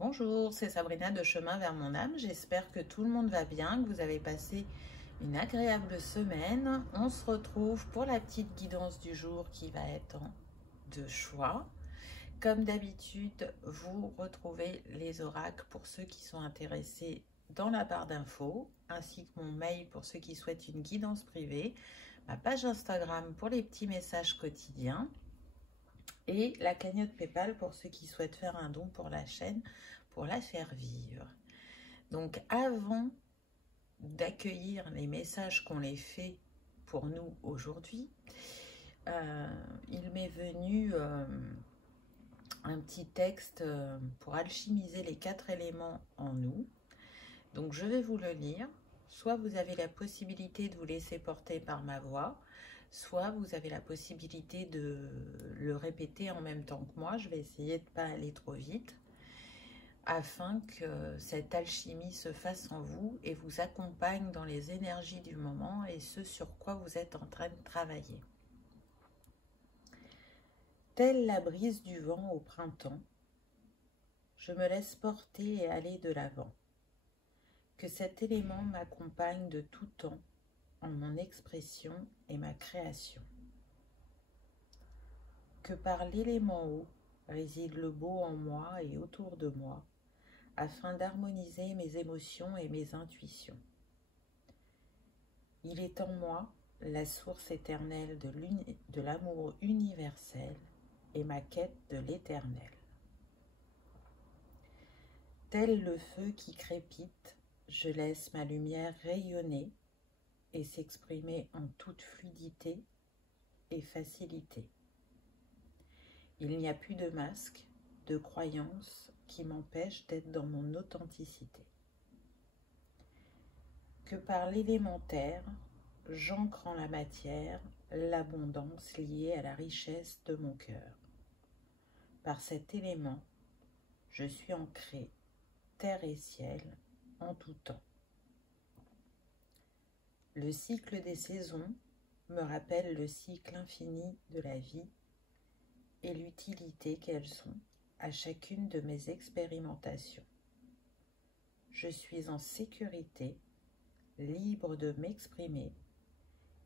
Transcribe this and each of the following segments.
Bonjour, c'est Sabrina de Chemin vers mon âme. J'espère que tout le monde va bien, que vous avez passé une agréable semaine. On se retrouve pour la petite guidance du jour qui va être de choix. Comme d'habitude, vous retrouvez les oracles pour ceux qui sont intéressés dans la barre d'infos, ainsi que mon mail pour ceux qui souhaitent une guidance privée, ma page Instagram pour les petits messages quotidiens et la cagnotte PayPal pour ceux qui souhaitent faire un don pour la chaîne, pour la faire vivre. Donc avant d'accueillir les messages qu'on les fait pour nous aujourd'hui, il m'est venu un petit texte pour alchimiser les 4 éléments en nous. Donc je vais vous le lire. Soit vous avez la possibilité de vous laisser porter par ma voix, soit vous avez la possibilité de le répéter en même temps que moi. Je vais essayer de ne pas aller trop vite afin que cette alchimie se fasse en vous et vous accompagne dans les énergies du moment et ce sur quoi vous êtes en train de travailler. Telle la brise du vent au printemps, je me laisse porter et aller de l'avant. Que cet élément m'accompagne de tout temps en mon expression et ma création. Que par l'élément eau réside le beau en moi et autour de moi, afin d'harmoniser mes émotions et mes intuitions. Il est en moi la source éternelle de l'amour universel et ma quête de l'éternel. Tel le feu qui crépite, je laisse ma lumière rayonner et s'exprimer en toute fluidité et facilité. Il n'y a plus de masque, de croyances qui m'empêchent d'être dans mon authenticité. Que par l'élémentaire, j'ancre en la matière l'abondance liée à la richesse de mon cœur. Par cet élément, je suis ancré terre et ciel en tout temps. Le cycle des saisons me rappelle le cycle infini de la vie et l'utilité qu'elles ont à chacune de mes expérimentations. Je suis en sécurité, libre de m'exprimer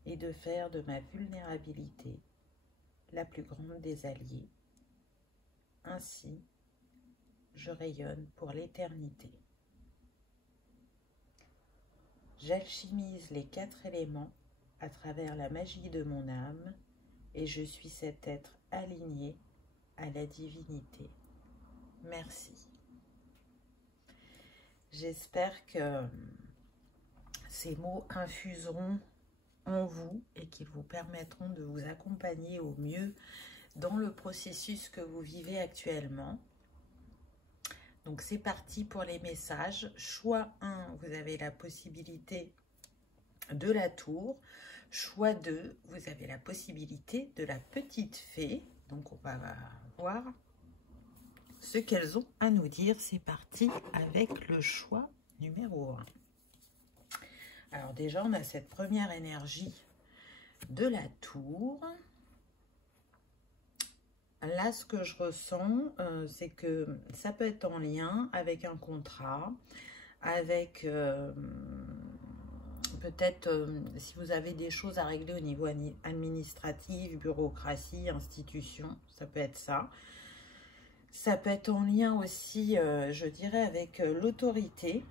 et de faire de ma vulnérabilité la plus grande des alliées. Ainsi, je rayonne pour l'éternité. J'alchimise les 4 éléments à travers la magie de mon âme et je suis cet être aligné à la divinité. Merci. J'espère que ces mots infuseront en vous et qu'ils vous permettront de vous accompagner au mieux dans le processus que vous vivez actuellement. Donc c'est parti pour les messages. Choix 1, vous avez la possibilité de la tour. Choix 2, vous avez la possibilité de la petite fée. Donc on va voir ce qu'elles ont à nous dire. C'est parti avec le choix numéro 1. Alors déjà, on a cette première énergie de la tour. Là, ce que je ressens, c'est que ça peut être en lien avec un contrat, avec peut-être si vous avez des choses à régler au niveau administratif, bureaucratie, institution, ça peut être ça. Ça peut être en lien aussi, je dirais, avec l'autorité.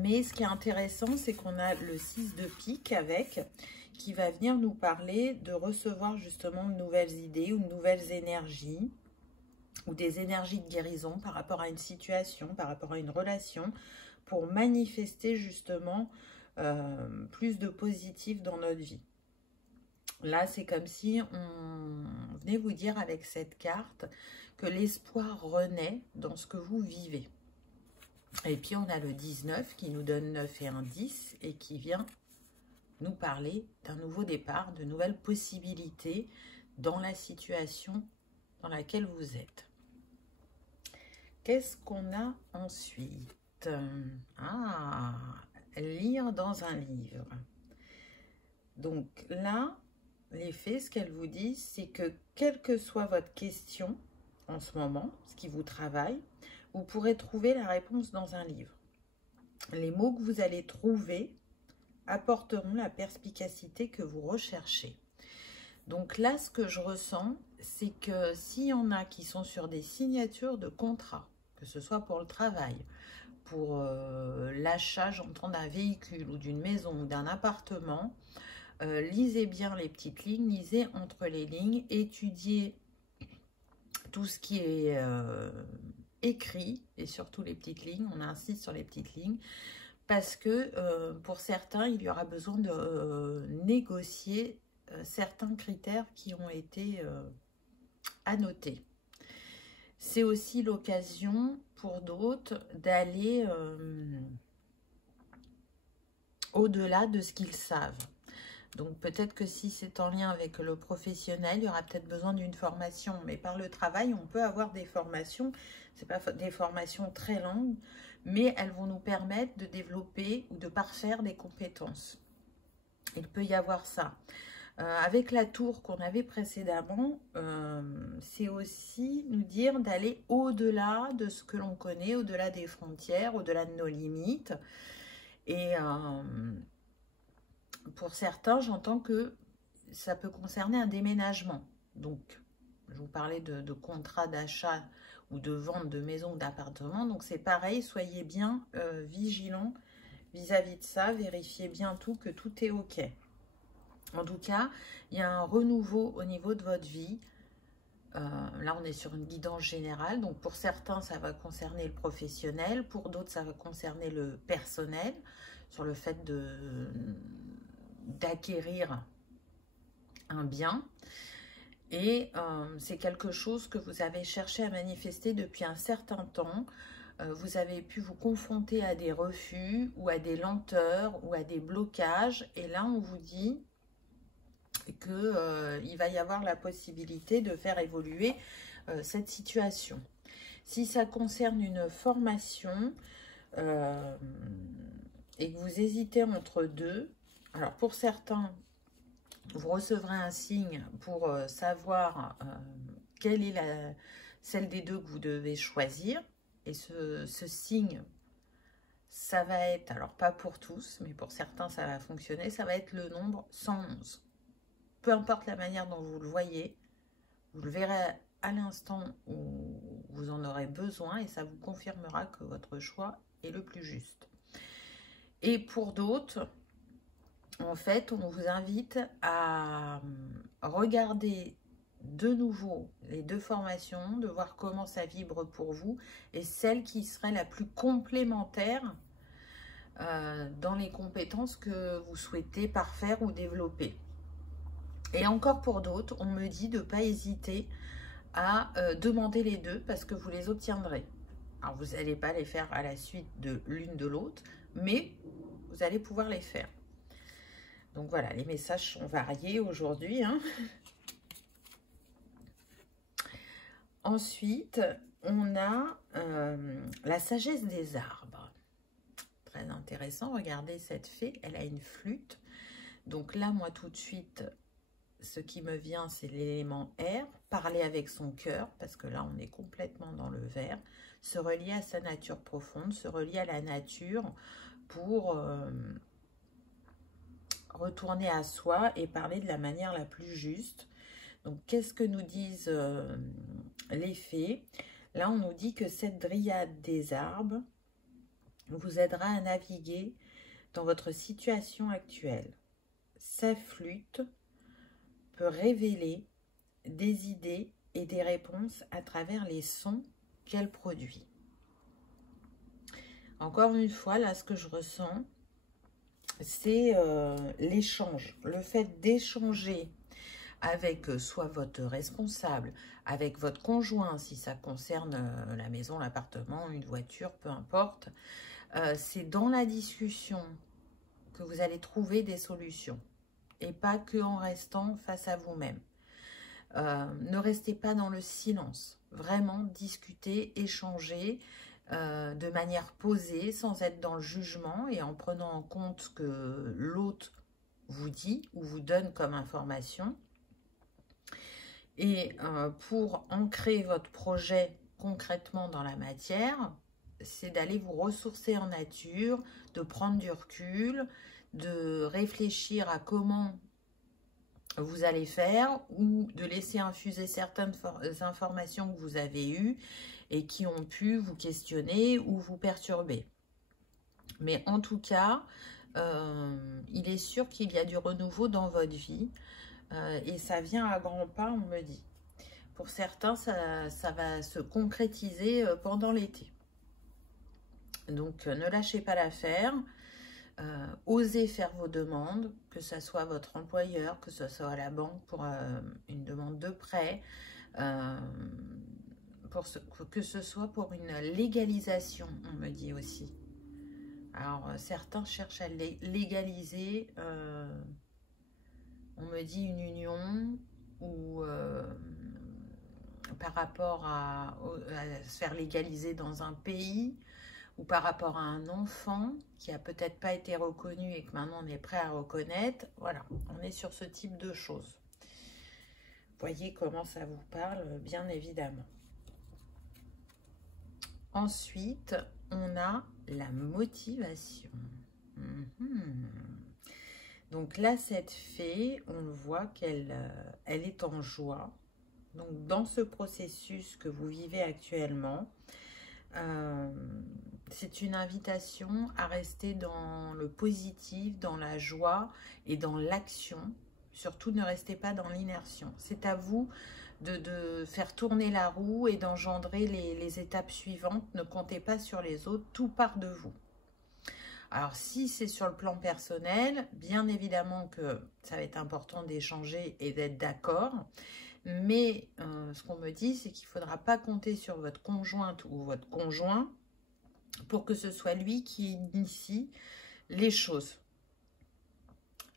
Mais ce qui est intéressant, c'est qu'on a le 6 de pique avec, qui va venir nous parler de recevoir justement de nouvelles idées ou de nouvelles énergies ou des énergies de guérison par rapport à une situation, par rapport à une relation, pour manifester justement plus de positif dans notre vie. Là, c'est comme si on venait vous dire avec cette carte que l'espoir renaît dans ce que vous vivez. Et puis, on a le 19 qui nous donne 9 et un 10 et qui vient nous parler d'un nouveau départ, de nouvelles possibilités dans la situation dans laquelle vous êtes. Qu'est-ce qu'on a ensuite? Ah, lire dans un livre. Donc là, les fées, ce qu'elles vous disent, c'est que quelle que soit votre question, en ce moment, ce qui vous travaille, vous pourrez trouver la réponse dans un livre. Les mots que vous allez trouver apporteront la perspicacité que vous recherchez. Donc là, ce que je ressens, c'est que s'il y en a qui sont sur des signatures de contrats, que ce soit pour le travail, pour l'achat, j'entends, d'un véhicule ou d'une maison ou d'un appartement, lisez bien les petites lignes, lisez entre les lignes, étudiez tout ce qui est écrit, et surtout les petites lignes, on insiste sur les petites lignes, parce que pour certains, il y aura besoin de négocier certains critères qui ont été annotés. C'est aussi l'occasion pour d'autres d'aller au-delà de ce qu'ils savent. Donc peut-être que si c'est en lien avec le professionnel, il y aura peut-être besoin d'une formation. Mais par le travail, on peut avoir des formations, ce n'est pas des formations très longues, mais elles vont nous permettre de développer ou de parfaire des compétences. Il peut y avoir ça. Avec la tour qu'on avait précédemment, c'est aussi nous dire d'aller au-delà de ce que l'on connaît, au-delà des frontières, au-delà de nos limites. Et pour certains, j'entends que ça peut concerner un déménagement. Donc, je vous parlais de contrat d'achat ou de vente de maison ou d'appartement. Donc, c'est pareil, soyez bien vigilants vis-à-vis de ça. Vérifiez bien tout, que tout est OK. En tout cas, il y a un renouveau au niveau de votre vie. Là, on est sur une guidance générale. Donc, pour certains, ça va concerner le professionnel. Pour d'autres, ça va concerner le personnel, sur le fait d'acquérir un bien. Et c'est quelque chose que vous avez cherché à manifester depuis un certain temps. Vous avez pu vous confronter à des refus ou à des lenteurs ou à des blocages. Et là, on vous dit qu'il va y avoir la possibilité de faire évoluer cette situation. Si ça concerne une formation et que vous hésitez entre deux, alors pour certains, vous recevrez un signe pour savoir quelle est celle des deux que vous devez choisir. Et ce signe, ça va être, alors pas pour tous, mais pour certains ça va fonctionner, ça va être le nombre 111. Peu importe la manière dont vous le voyez, vous le verrez à l'instant où vous en aurez besoin et ça vous confirmera que votre choix est le plus juste. Et pour d'autres, en fait, on vous invite à regarder de nouveau les deux formations, de voir comment ça vibre pour vous et celle qui serait la plus complémentaire dans les compétences que vous souhaitez parfaire ou développer. Et encore pour d'autres, on me dit de ne pas hésiter à demander les deux parce que vous les obtiendrez. Alors, vous n'allez pas les faire à la suite de l'une de l'autre, mais vous allez pouvoir les faire. Donc voilà, les messages sont variés aujourd'hui, hein. Ensuite, on a la sagesse des arbres. Très intéressant, regardez cette fée, elle a une flûte. Donc là, moi tout de suite, ce qui me vient, c'est l'élément air, parler avec son cœur, parce que là, on est complètement dans le vert, se relier à sa nature profonde, se relier à la nature pour retourner à soi et parler de la manière la plus juste. Donc, qu'est-ce que nous disent les fées? Là, on nous dit que cette dryade des arbres vous aidera à naviguer dans votre situation actuelle. Sa flûte peut révéler des idées et des réponses à travers les sons qu'elle produit. Encore une fois, là, ce que je ressens, c'est l'échange, le fait d'échanger avec soit votre responsable, avec votre conjoint, si ça concerne la maison, l'appartement, une voiture, peu importe. C'est dans la discussion que vous allez trouver des solutions et pas que en restant face à vous-même. Ne restez pas dans le silence. Vraiment, discutez, échangez de manière posée, sans être dans le jugement et en prenant en compte ce que l'autre vous dit ou vous donne comme information. Et pour ancrer votre projet concrètement dans la matière, c'est d'aller vous ressourcer en nature, de prendre du recul, de réfléchir à comment vous allez faire ou de laisser infuser certaines informations que vous avez eues et qui ont pu vous questionner ou vous perturber. Mais en tout cas, il est sûr qu'il y a du renouveau dans votre vie et ça vient à grands pas, on me dit. Pour certains, ça va se concrétiser pendant l'été. Donc, ne lâchez pas l'affaire. Osez faire vos demandes, que ce soit votre employeur, que ce soit à la banque pour une demande de prêt, que ce soit pour une légalisation, on me dit aussi. Alors, certains cherchent à légaliser, on me dit une union ou par rapport à se faire légaliser dans un pays, ou par rapport à un enfant qui a peut-être pas été reconnu et que maintenant on est prêt à reconnaître. Voilà, on est sur ce type de choses. Voyez comment ça vous parle, bien évidemment. Ensuite, on a la motivation. Donc là, cette fée, on le voit qu'elle elle est en joie. Donc dans ce processus que vous vivez actuellement, c'est une invitation à rester dans le positif, dans la joie et dans l'action. Surtout, ne restez pas dans l'inertion. C'est à vous de faire tourner la roue et d'engendrer les étapes suivantes. Ne comptez pas sur les autres, tout part de vous. Alors, si c'est sur le plan personnel, bien évidemment que ça va être important d'échanger et d'être d'accord. Mais ce qu'on me dit, c'est qu'il ne faudra pas compter sur votre conjointe ou votre conjoint pour que ce soit lui qui initie les choses.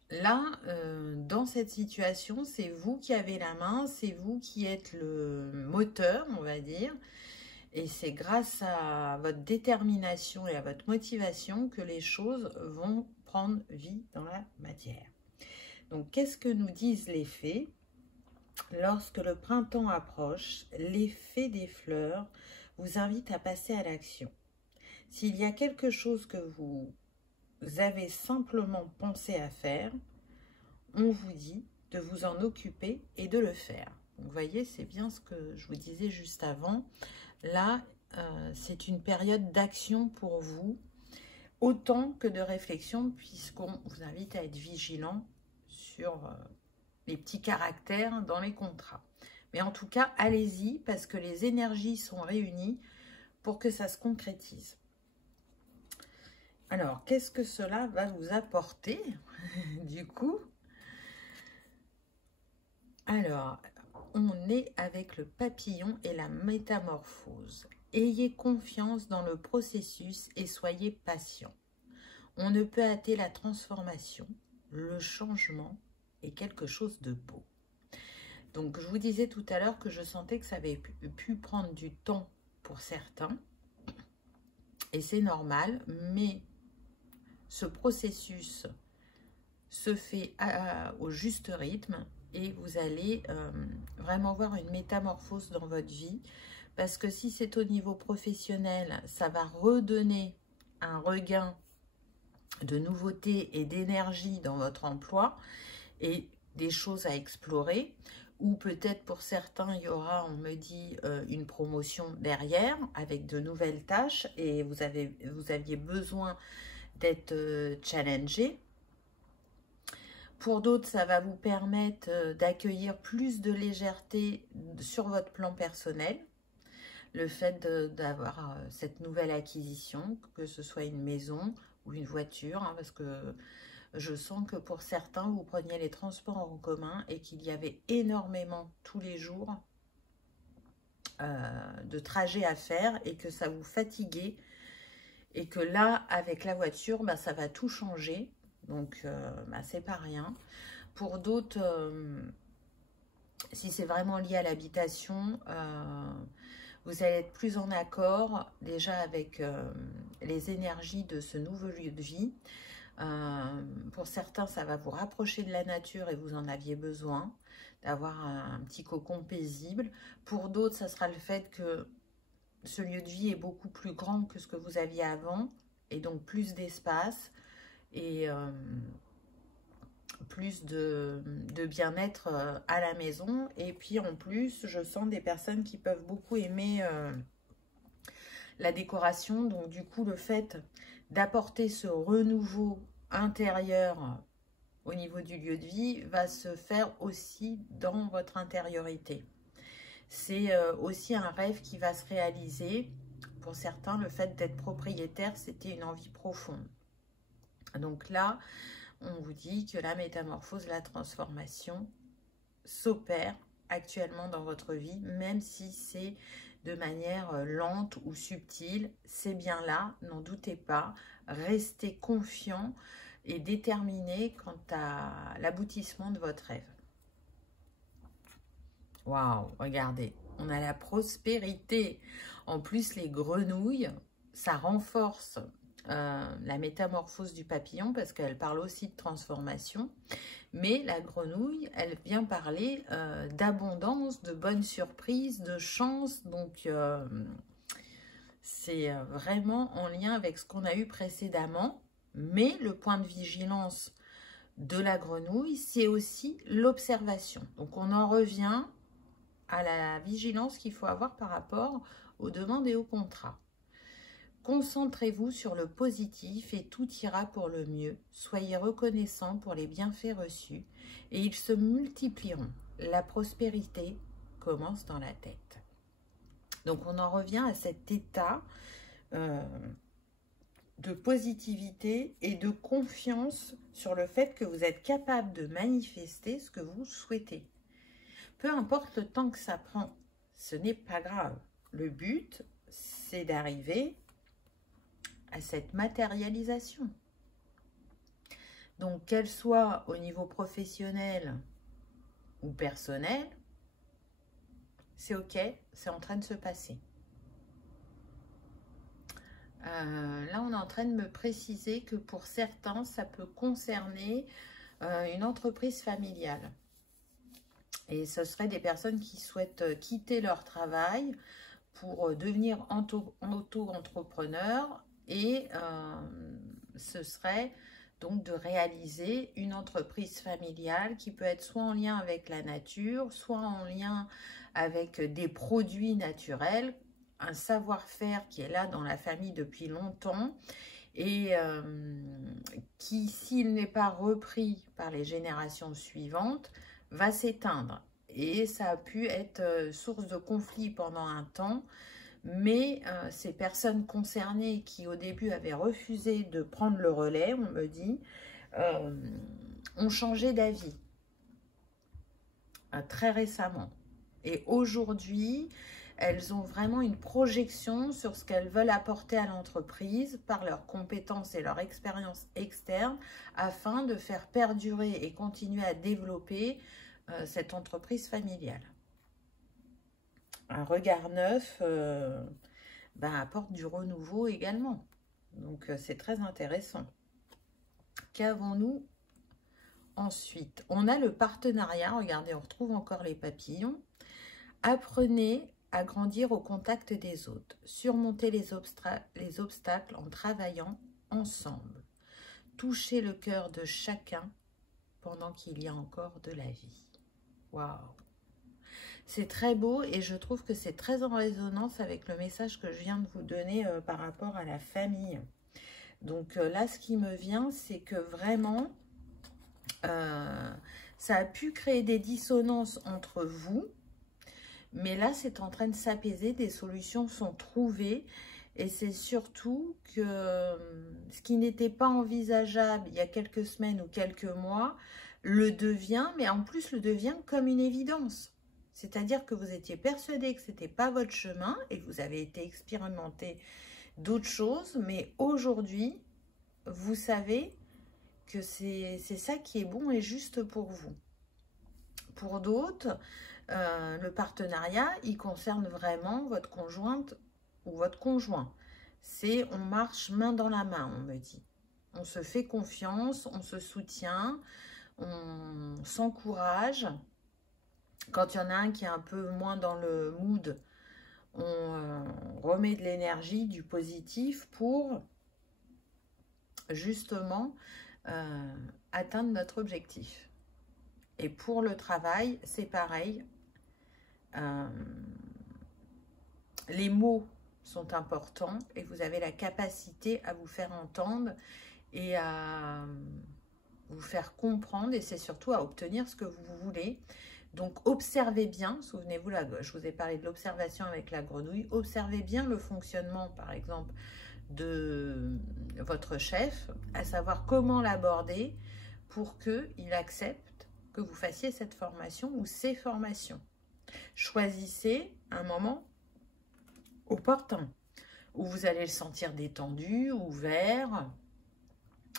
Là, dans cette situation, c'est vous qui avez la main, c'est vous qui êtes le moteur, on va dire. Et c'est grâce à votre détermination et à votre motivation que les choses vont prendre vie dans la matière. Donc, qu'est-ce que nous disent les fées ? Lorsque le printemps approche, les fées des fleurs vous invitent à passer à l'action. S'il y a quelque chose que vous avez simplement pensé à faire, on vous dit de vous en occuper et de le faire. Donc, vous voyez, c'est bien ce que je vous disais juste avant. Là, c'est une période d'action pour vous, autant que de réflexion, puisqu'on vous invite à être vigilant sur les petits caractères dans les contrats. Mais en tout cas, allez-y, parce que les énergies sont réunies pour que ça se concrétise. Alors, qu'est-ce que cela va vous apporter, du coup? Alors, on est avec le papillon et la métamorphose. Ayez confiance dans le processus et soyez patient. On ne peut hâter la transformation, le changement est quelque chose de beau. Donc, je vous disais tout à l'heure que je sentais que ça avait pu prendre du temps pour certains. Et c'est normal, mais ce processus se fait au juste rythme et vous allez vraiment voir une métamorphose dans votre vie. Parce que si c'est au niveau professionnel, ça va redonner un regain de nouveauté et d'énergie dans votre emploi et des choses à explorer. Ou peut-être pour certains, il y aura, on me dit, une promotion derrière avec de nouvelles tâches et vous aviez besoin d'être challengé. Pour d'autres, ça va vous permettre d'accueillir plus de légèreté sur votre plan personnel. Le fait d'avoir cette nouvelle acquisition, que ce soit une maison ou une voiture, hein, parce que je sens que pour certains, vous preniez les transports en commun et qu'il y avait énormément tous les jours de trajets à faire et que ça vous fatiguait. Et que là, avec la voiture, bah, ça va tout changer. Donc, bah, c'est pas rien. Pour d'autres, si c'est vraiment lié à l'habitation, vous allez être plus en accord déjà avec les énergies de ce nouveau lieu de vie. Pour certains, ça va vous rapprocher de la nature et vous en aviez besoin, d'avoir un petit cocon paisible. Pour d'autres, ça sera le fait que ce lieu de vie est beaucoup plus grand que ce que vous aviez avant, et donc plus d'espace et plus de bien-être à la maison. Et puis en plus, je sens des personnes qui peuvent beaucoup aimer la décoration. Donc du coup, le fait d'apporter ce renouveau intérieur au niveau du lieu de vie va se faire aussi dans votre intériorité. C'est aussi un rêve qui va se réaliser. Pour certains, le fait d'être propriétaire, c'était une envie profonde. Donc là, on vous dit que la métamorphose, la transformation s'opère actuellement dans votre vie, même si c'est de manière lente ou subtile. C'est bien là, n'en doutez pas. Restez confiant et déterminé quant à l'aboutissement de votre rêve. Waouh, regardez, on a la prospérité. En plus, les grenouilles, ça renforce la métamorphose du papillon parce qu'elle parle aussi de transformation. Mais la grenouille, elle vient parler d'abondance, de bonnes surprises, de chance. Donc, c'est vraiment en lien avec ce qu'on a eu précédemment. Mais le point de vigilance de la grenouille, c'est aussi l'observation. Donc, on en revient à la vigilance qu'il faut avoir par rapport aux demandes et aux contrats. Concentrez-vous sur le positif et tout ira pour le mieux. Soyez reconnaissant pour les bienfaits reçus et ils se multiplieront. La prospérité commence dans la tête. Donc on en revient à cet état de positivité et de confiance sur le fait que vous êtes capable de manifester ce que vous souhaitez. Peu importe le temps que ça prend, ce n'est pas grave. Le but, c'est d'arriver à cette matérialisation. Donc, qu'elle soit au niveau professionnel ou personnel, c'est OK, c'est en train de se passer. Là, on est en train de me préciser que pour certains, ça peut concerner une entreprise familiale. Et ce serait des personnes qui souhaitent quitter leur travail pour devenir auto-entrepreneur et ce serait donc de réaliser une entreprise familiale qui peut être soit en lien avec la nature, soit en lien avec des produits naturels, un savoir-faire qui est là dans la famille depuis longtemps et qui, s'il n'est pas repris par les générations suivantes, va s'éteindre. Et ça a pu être source de conflit pendant un temps, mais ces personnes concernées qui au début avaient refusé de prendre le relais, on me dit, ont changé d'avis très récemment. Et aujourd'hui, elles ont vraiment une projection sur ce qu'elles veulent apporter à l'entreprise par leurs compétences et leur expérience externe afin de faire perdurer et continuer à développer cette entreprise familiale. Un regard neuf apporte du renouveau également. Donc, c'est très intéressant. Qu'avons-nous ensuite? On a le partenariat. Regardez, on retrouve encore les papillons. Apprenez à grandir au contact des autres. Surmonter les obstacles en travaillant ensemble. Touchez le cœur de chacun pendant qu'il y a encore de la vie. Waouh! C'est très beau et je trouve que c'est très en résonance avec le message que je viens de vous donner par rapport à la famille. Donc là, ce qui me vient, c'est que vraiment, ça a pu créer des dissonances entre vous, mais là, c'est en train de s'apaiser, des solutions sont trouvées et c'est surtout que ce qui n'était pas envisageable il y a quelques semaines ou quelques mois, le devient, mais en plus le devient comme une évidence. C'est-à-dire que vous étiez persuadé que ce n'était pas votre chemin et que vous avez été expérimenté d'autres choses, mais aujourd'hui, vous savez que c'est ça qui est bon et juste pour vous. Pour d'autres, le partenariat, il concerne vraiment votre conjointe ou votre conjoint. C'est on marche main dans la main, on me dit. On se fait confiance, on se soutient, on s'encourage. Quand il y en a un qui est un peu moins dans le mood, on remet de l'énergie, du positif pour justement atteindre notre objectif. Et pour le travail, c'est pareil. Les mots sont importants et vous avez la capacité à vous faire entendre et à vous faire comprendre, et c'est surtout à obtenir ce que vous voulez. Donc observez bien, souvenez-vous, là, je vous ai parlé de l'observation avec la grenouille, observez bien le fonctionnement par exemple de votre chef, à savoir comment l'aborder pour qu'il accepte que vous fassiez cette formation ou ces formations. Choisissez un moment opportun, où vous allez le sentir détendu, ouvert,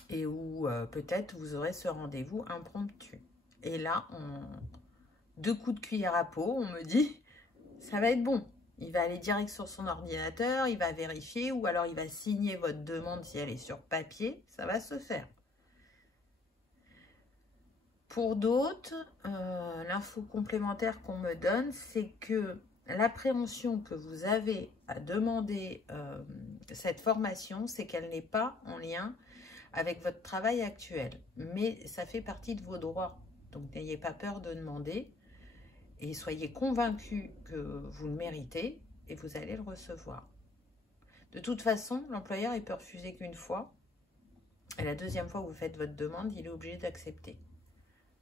et où peut-être vous aurez ce rendez-vous impromptu. Et là, en 2 coups de cuillère à peau, on me dit, ça va être bon. Il va aller direct sur son ordinateur, il va vérifier, ou alors il va signer votre demande si elle est sur papier, ça va se faire. Pour d'autres, l'info complémentaire qu'on me donne, c'est que l'appréhension que vous avez à demander cette formation, c'est qu'elle n'est pas en lien avec votre travail actuel. Mais ça fait partie de vos droits. Donc n'ayez pas peur de demander et soyez convaincus que vous le méritez et vous allez le recevoir. De toute façon, l'employeur il peut refuser qu'une fois. Et la deuxième fois que vous faites votre demande, il est obligé d'accepter.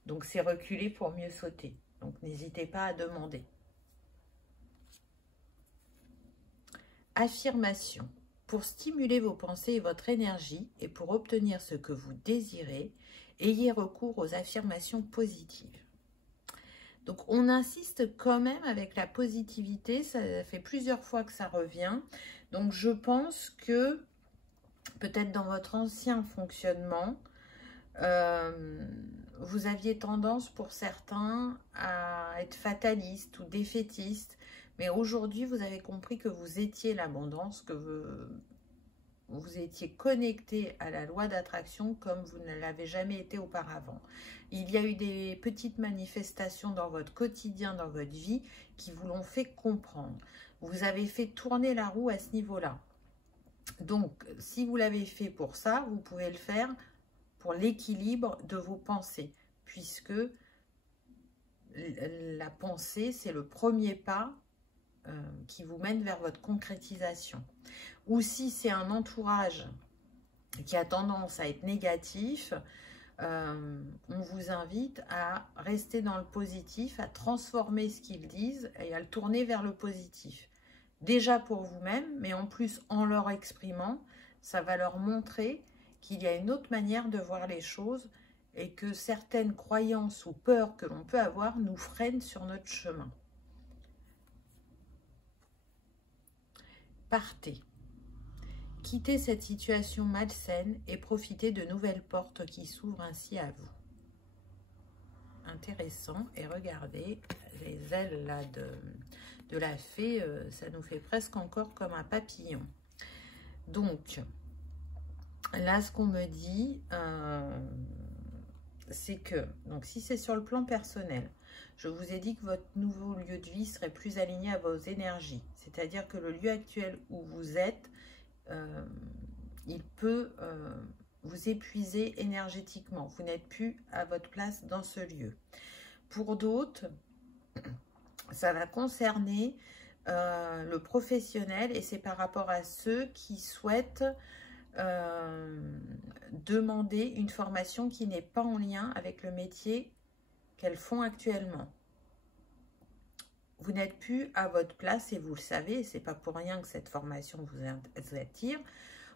Donc c'est reculer pour mieux sauter. Donc n'hésitez pas à demander. Affirmation. Pour stimuler vos pensées et votre énergie et pour obtenir ce que vous désirez, ayez recours aux affirmations positives. Donc on insiste quand même avec la positivité, ça fait plusieurs fois que ça revient. Donc je pense que peut-être dans votre ancien fonctionnement, vous aviez tendance pour certains à être fataliste ou défaitiste, mais aujourd'hui vous avez compris que vous étiez l'abondance, que vous étiez connecté à la loi d'attraction comme vous ne l'avez jamais été auparavant. Il y a eu des petites manifestations dans votre quotidien, dans votre vie, qui vous l'ont fait comprendre. Vous avez fait tourner la roue à ce niveau-là. Donc, si vous l'avez fait pour ça, vous pouvez le faire pour l'équilibre de vos pensées, puisque la pensée, c'est le premier pas qui vous mène vers votre concrétisation. Ou si c'est un entourage qui a tendance à être négatif, on vous invite à rester dans le positif, à transformer ce qu'ils disent et à le tourner vers le positif. Déjà pour vous-même, mais en plus en leur exprimant, ça va leur montrer qu'il y a une autre manière de voir les choses et que certaines croyances ou peurs que l'on peut avoir nous freinent sur notre chemin. Partez. Quittez cette situation malsaine et profitez de nouvelles portes qui s'ouvrent ainsi à vous. Intéressant. Et regardez, les ailes là de la fée, ça nous fait presque encore comme un papillon. Donc, là, ce qu'on me dit, c'est que, donc si c'est sur le plan personnel, je vous ai dit que votre nouveau lieu de vie serait plus aligné à vos énergies. C'est-à-dire que le lieu actuel où vous êtes, il peut vous épuiser énergétiquement. Vous n'êtes plus à votre place dans ce lieu. Pour d'autres, ça va concerner le professionnel et c'est par rapport à ceux qui souhaitent demander une formation qui n'est pas en lien avec le métier qu'elles font actuellement. Vous n'êtes plus à votre place et vous le savez, c'est pas pour rien que cette formation vous attire.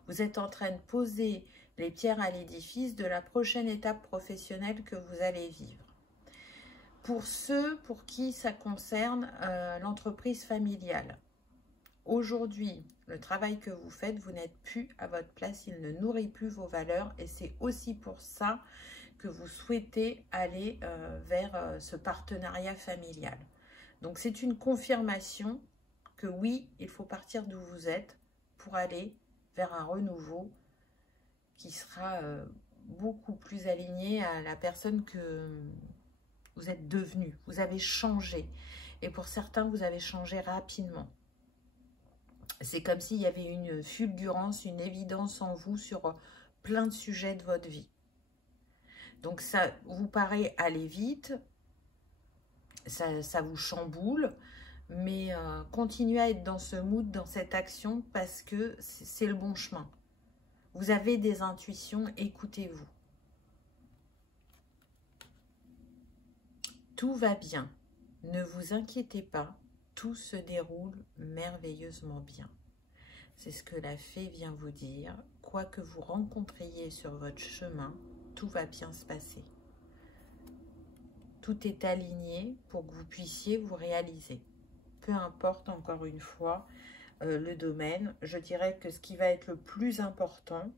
Vous êtes en train de poser les pierres à l'édifice de la prochaine étape professionnelle que vous allez vivre. Pour ceux pour qui ça concerne l'entreprise familiale, aujourd'hui, le travail que vous faites, vous n'êtes plus à votre place, il ne nourrit plus vos valeurs et c'est aussi pour ça que vous souhaitez aller vers ce partenariat familial. Donc, c'est une confirmation que oui, il faut partir d'où vous êtes pour aller vers un renouveau qui sera beaucoup plus aligné à la personne que vous êtes devenu, vous avez changé. Et pour certains, vous avez changé rapidement. C'est comme s'il y avait une fulgurance, une évidence en vous sur plein de sujets de votre vie. Donc ça vous paraît aller vite, ça vous chamboule, mais continuez à être dans ce mood, dans cette action, parce que c'est le bon chemin. Vous avez des intuitions, écoutez-vous. Tout va bien, ne vous inquiétez pas, tout se déroule merveilleusement bien. C'est ce que la fée vient vous dire. Quoi que vous rencontriez sur votre chemin, tout va bien se passer. Tout est aligné pour que vous puissiez vous réaliser. Peu importe, encore une fois, le domaine. Je dirais que ce qui va être le plus important,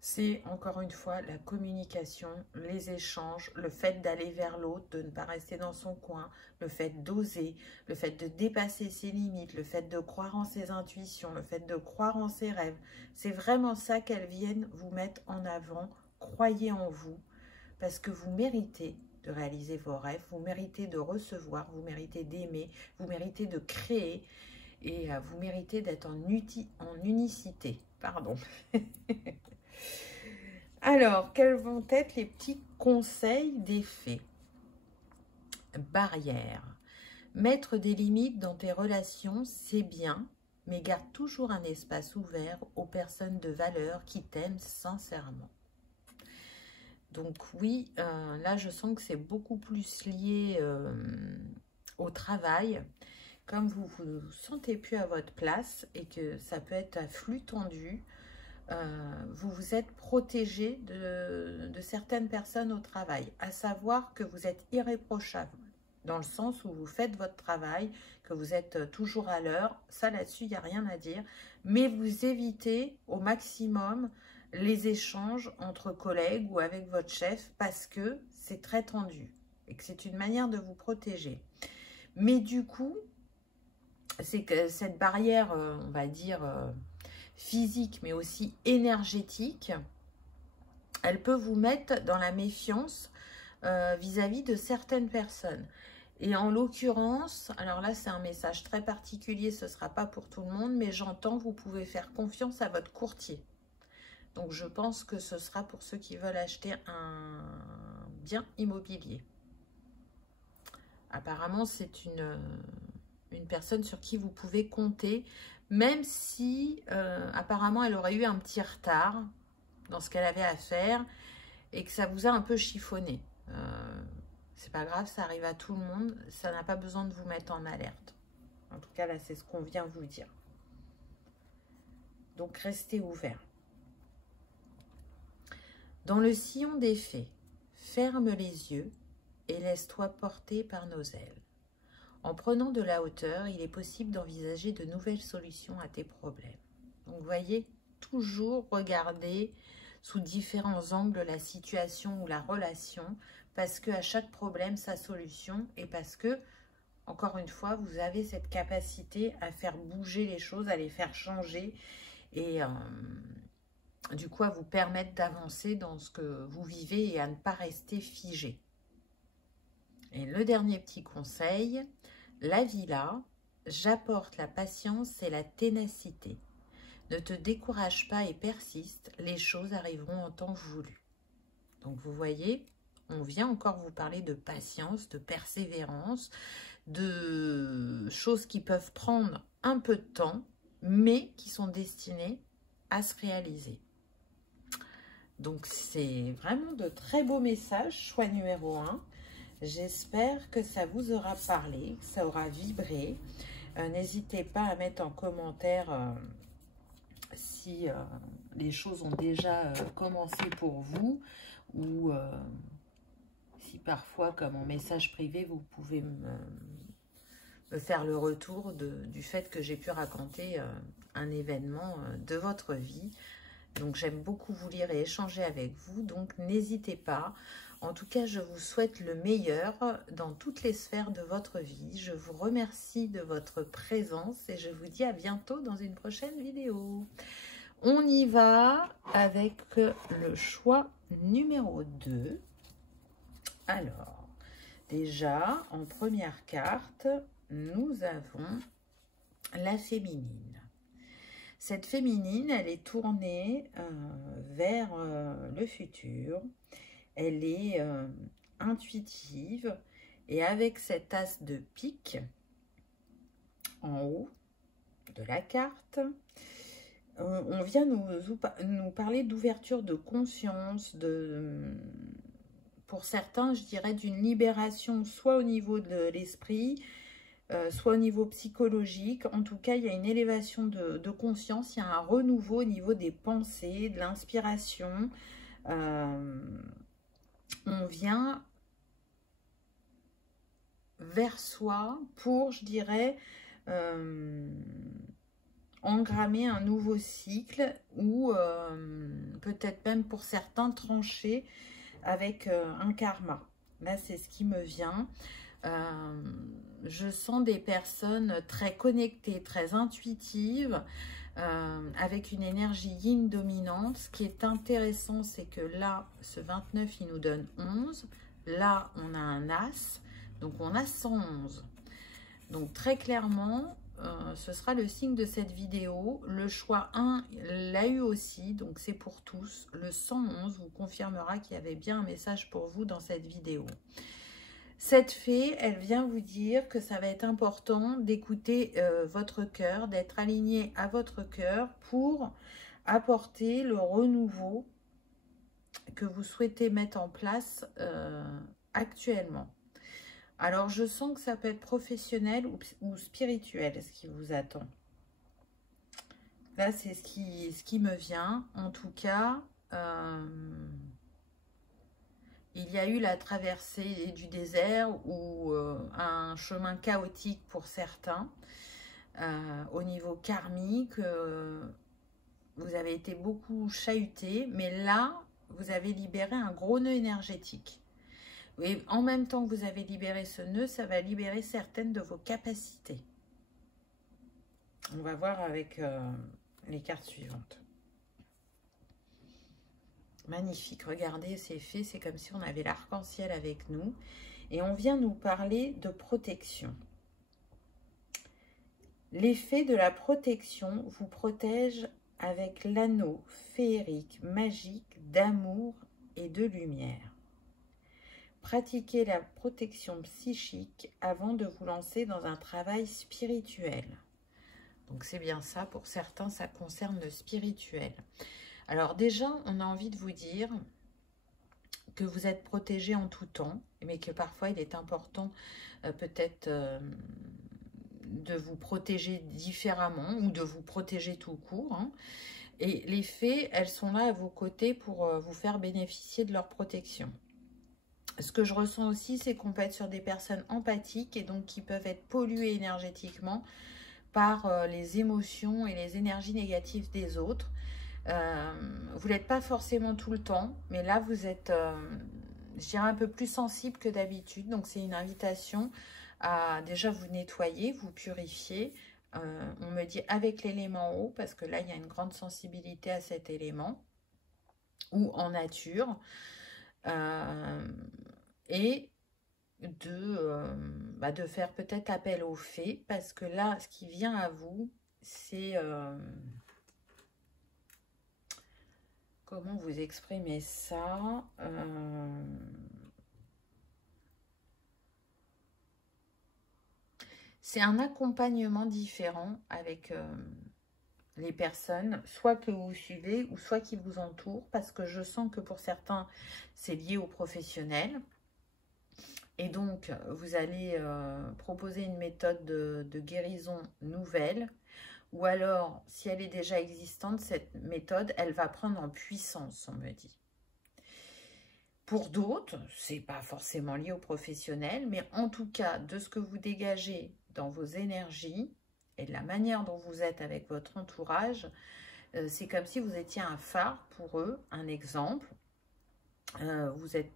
c'est encore une fois la communication, les échanges, le fait d'aller vers l'autre, de ne pas rester dans son coin, le fait d'oser, le fait de dépasser ses limites, le fait de croire en ses intuitions, le fait de croire en ses rêves. C'est vraiment ça qu'elles viennent vous mettre en avant. Croyez en vous, parce que vous méritez de réaliser vos rêves, vous méritez de recevoir, vous méritez d'aimer, vous méritez de créer et vous méritez d'être en unicité. Pardon. Alors, quels vont être les petits conseils des fées? Barrière. Mettre des limites dans tes relations, c'est bien, mais garde toujours un espace ouvert aux personnes de valeur qui t'aiment sincèrement. Donc oui, là je sens que c'est beaucoup plus lié au travail. Comme vous ne vous sentez plus à votre place et que ça peut être à flux tendu, vous vous êtes protégé de certaines personnes au travail. À savoir que vous êtes irréprochable, dans le sens où vous faites votre travail, que vous êtes toujours à l'heure. Ça là-dessus, il n'y a rien à dire. Mais vous évitez au maximum les échanges entre collègues ou avec votre chef parce que c'est très tendu et que c'est une manière de vous protéger. Mais du coup, c'est que cette barrière, on va dire, physique, mais aussi énergétique, elle peut vous mettre dans la méfiance vis-à-vis de certaines personnes. Et en l'occurrence, alors là, c'est un message très particulier, ce ne sera pas pour tout le monde, mais j'entends, vous pouvez faire confiance à votre courtier. Donc, je pense que ce sera pour ceux qui veulent acheter un bien immobilier. Apparemment, c'est une personne sur qui vous pouvez compter, même si apparemment, elle aurait eu un petit retard dans ce qu'elle avait à faire et que ça vous a un peu chiffonné. C'est pas grave, ça arrive à tout le monde. Ça n'a pas besoin de vous mettre en alerte. En tout cas, là, c'est ce qu'on vient vous dire. Donc, restez ouverts. Dans le sillon des fées, ferme les yeux et laisse-toi porter par nos ailes. En prenant de la hauteur, il est possible d'envisager de nouvelles solutions à tes problèmes. Donc, vous voyez, toujours regarder sous différents angles la situation ou la relation, parce qu'à chaque problème, sa solution, et parce que, encore une fois, vous avez cette capacité à faire bouger les choses, à les faire changer, et du coup, à vous permettre d'avancer dans ce que vous vivez et à ne pas rester figé. Et le dernier petit conseil, la vie là, j'apporte la patience et la ténacité. Ne te décourage pas et persiste, les choses arriveront en temps voulu. Donc vous voyez, on vient encore vous parler de patience, de persévérance, de choses qui peuvent prendre un peu de temps, mais qui sont destinées à se réaliser. Donc c'est vraiment de très beaux messages, choix numéro 1. J'espère que ça vous aura parlé, que ça aura vibré. N'hésitez pas à mettre en commentaire si les choses ont déjà commencé pour vous ou si parfois, comme en message privé, vous pouvez me faire le retour du fait que j'ai pu raconter un événement de votre vie. Donc, j'aime beaucoup vous lire et échanger avec vous. Donc, n'hésitez pas. En tout cas, je vous souhaite le meilleur dans toutes les sphères de votre vie. Je vous remercie de votre présence et je vous dis à bientôt dans une prochaine vidéo. On y va avec le choix numéro 2. Alors, déjà, en première carte, nous avons la féminine. Cette féminine, elle est tournée vers le futur. Elle est intuitive. Et avec cet as de pique en haut de la carte, on vient nous parler d'ouverture de conscience, pour certains, je dirais, d'une libération, soit au niveau de l'esprit, soit au niveau psychologique. En tout cas, il y a une élévation de conscience, il y a un renouveau au niveau des pensées, de l'inspiration. On vient vers soi pour, je dirais, engrammer un nouveau cycle ou peut-être même pour certains trancher avec un karma. Là, c'est ce qui me vient. Je sens des personnes très connectées, très intuitives, avec une énergie yin dominante. Ce qui est intéressant, c'est que là, ce 29, il nous donne 11. Là, on a un as, donc on a 111. Donc très clairement, ce sera le signe de cette vidéo. Le choix 1 l'a eu aussi, donc c'est pour tous. Le 111 vous confirmera qu'il y avait bien un message pour vous dans cette vidéo. Cette fée, elle vient vous dire que ça va être important d'écouter votre cœur, d'être aligné à votre cœur pour apporter le renouveau que vous souhaitez mettre en place actuellement. Alors, je sens que ça peut être professionnel ou spirituel, ce qui vous attend. Là, c'est ce qui me vient. En tout cas, il y a eu la traversée du désert ou un chemin chaotique pour certains. Au niveau karmique, vous avez été beaucoup chahuté, mais là, vous avez libéré un gros nœud énergétique. Et en même temps que vous avez libéré ce nœud, ça va libérer certaines de vos capacités. On va voir avec les cartes suivantes. Magnifique, regardez, c'est fait, c'est comme si on avait l'arc-en-ciel avec nous. Et on vient nous parler de protection. L'effet de la protection vous protège avec l'anneau féerique, magique, d'amour et de lumière. Pratiquez la protection psychique avant de vous lancer dans un travail spirituel. Donc c'est bien ça, pour certains ça concerne le spirituel. Alors déjà, on a envie de vous dire que vous êtes protégé en tout temps, mais que parfois il est important peut-être de vous protéger différemment ou de vous protéger tout court. Hein. Et les fées, elles sont là à vos côtés pour vous faire bénéficier de leur protection. Ce que je ressens aussi, c'est qu'on peut être sur des personnes empathiques et donc qui peuvent être polluées énergétiquement par les émotions et les énergies négatives des autres. Vous n'êtes pas forcément tout le temps, mais là, vous êtes, je dirais, un peu plus sensible que d'habitude. Donc, c'est une invitation à déjà vous nettoyer, vous purifier. On me dit avec l'élément eau, parce que là, il y a une grande sensibilité à cet élément, ou en nature. Et de faire peut-être appel aux fées, parce que là, ce qui vient à vous, c'est... comment vous exprimez ça c'est un accompagnement différent avec les personnes, soit que vous suivez ou soit qui vous entourent, parce que je sens que pour certains, c'est lié aux professionnels. Et donc, vous allez proposer une méthode de guérison nouvelle, ou alors, si elle est déjà existante, cette méthode, elle va prendre en puissance, on me dit. Pour d'autres, c'est pas forcément lié aux professionnels, mais en tout cas, de ce que vous dégagez dans vos énergies et de la manière dont vous êtes avec votre entourage, c'est comme si vous étiez un phare pour eux, un exemple. Vous êtes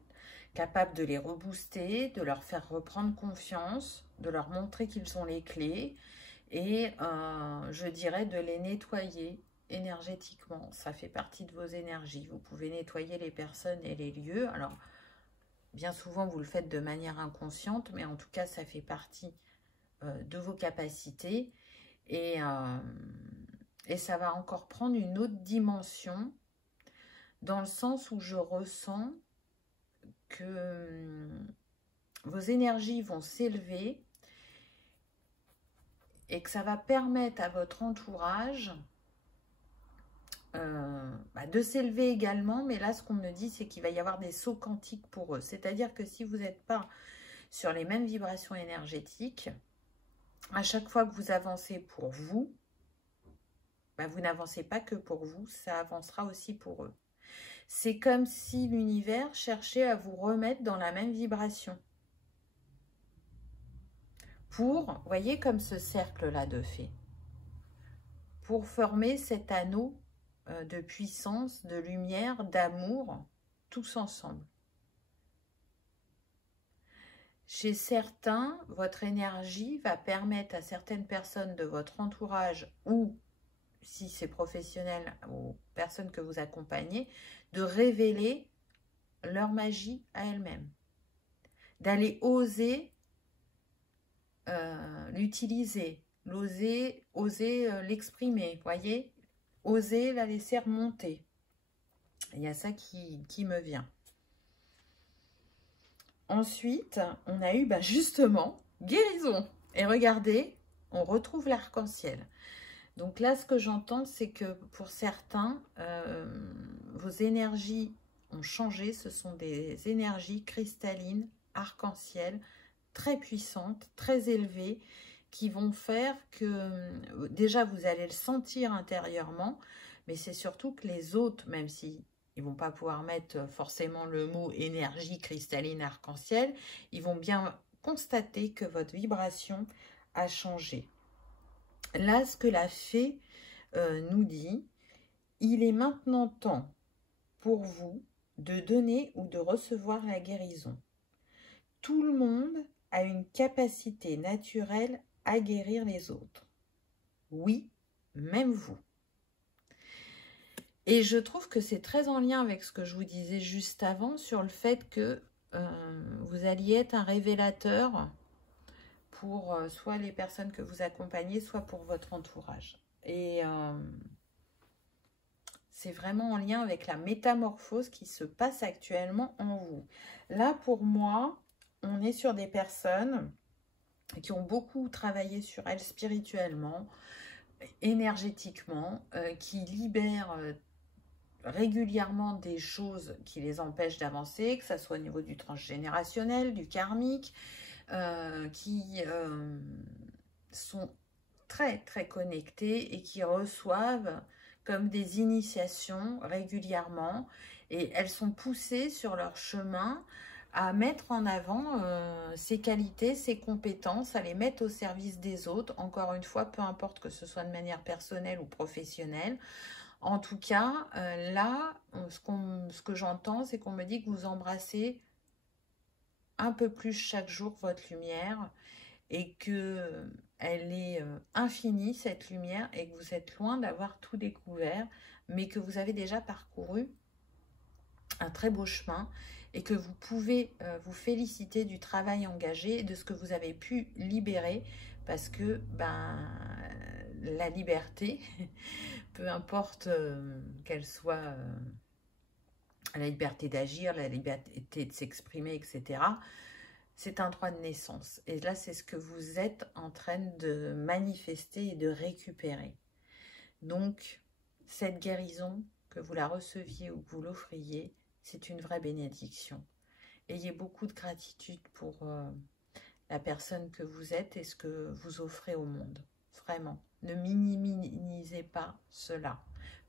capable de les rebooster, de leur faire reprendre confiance, de leur montrer qu'ils ont les clés et je dirais de les nettoyer énergétiquement. Ça fait partie de vos énergies. Vous pouvez nettoyer les personnes et les lieux. Alors, bien souvent, vous le faites de manière inconsciente, mais en tout cas, ça fait partie de vos capacités. Et ça va encore prendre une autre dimension, dans le sens où je ressens que vos énergies vont s'élever et que ça va permettre à votre entourage de s'élever également. Mais là, ce qu'on me dit, c'est qu'il va y avoir des sauts quantiques pour eux. C'est-à-dire que si vous n'êtes pas sur les mêmes vibrations énergétiques, à chaque fois que vous avancez pour vous, vous n'avancez pas que pour vous, ça avancera aussi pour eux. C'est comme si l'univers cherchait à vous remettre dans la même vibration. Pour, vous voyez, comme ce cercle-là de fées, pour former cet anneau de puissance, de lumière, d'amour, tous ensemble. Chez certains, votre énergie va permettre à certaines personnes de votre entourage, ou si c'est professionnel, aux personnes que vous accompagnez, de révéler leur magie à elles-mêmes, d'aller oser l'utiliser, oser l'exprimer, voyez, oser la laisser remonter. Il y a ça qui me vient. Ensuite, on a eu justement guérison. Et regardez, on retrouve l'arc-en-ciel. Donc là, ce que j'entends, c'est que pour certains, vos énergies ont changé. Ce sont des énergies cristallines, arc-en-ciel, très puissantes, très élevées, qui vont faire que, déjà, vous allez le sentir intérieurement, mais c'est surtout que les autres, même si ils ne vont pas pouvoir mettre forcément le mot énergie cristalline arc-en-ciel, ils vont bien constater que votre vibration a changé. Là, ce que la fée nous dit, il est maintenant temps pour vous de donner ou de recevoir la guérison. Tout le monde a une capacité naturelle à guérir les autres. Oui, même vous. Et je trouve que c'est très en lien avec ce que je vous disais juste avant sur le fait que vous alliez être un révélateur pour soit les personnes que vous accompagnez, soit pour votre entourage. Et c'est vraiment en lien avec la métamorphose qui se passe actuellement en vous. Là, pour moi, on est sur des personnes qui ont beaucoup travaillé sur elles spirituellement, énergétiquement, qui libèrent régulièrement des choses qui les empêchent d'avancer, que ce soit au niveau du transgénérationnel, du karmique, qui sont très très connectés et qui reçoivent comme des initiations régulièrement, et elles sont poussées sur leur chemin à mettre en avant ses qualités, ses compétences, à les mettre au service des autres, encore une fois, peu importe que ce soit de manière personnelle ou professionnelle. En tout cas, là, ce que j'entends, c'est qu'on me dit que vous embrassez un peu plus chaque jour votre lumière, et que elle est infinie, cette lumière, et que vous êtes loin d'avoir tout découvert, mais que vous avez déjà parcouru un très beau chemin, et que vous pouvez vous féliciter du travail engagé et de ce que vous avez pu libérer, parce que la liberté, peu importe qu'elle soit la liberté d'agir, la liberté de s'exprimer, etc., c'est un droit de naissance. Et là, c'est ce que vous êtes en train de manifester et de récupérer. Donc, cette guérison, que vous la receviez ou que vous l'offriez, c'est une vraie bénédiction. Ayez beaucoup de gratitude pour la personne que vous êtes et ce que vous offrez au monde. Vraiment, ne minimisez pas cela.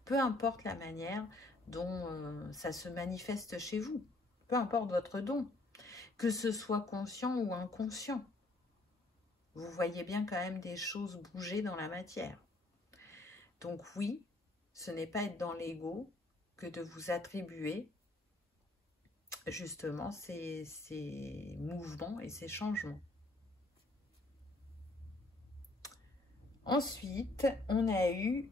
Peu importe la manière dont ça se manifeste chez vous, peu importe votre don, que ce soit conscient ou inconscient. Vous voyez bien quand même des choses bouger dans la matière. Donc oui, ce n'est pas être dans l'ego que de vous attribuer justement ces mouvements et ces changements. Ensuite, on a eu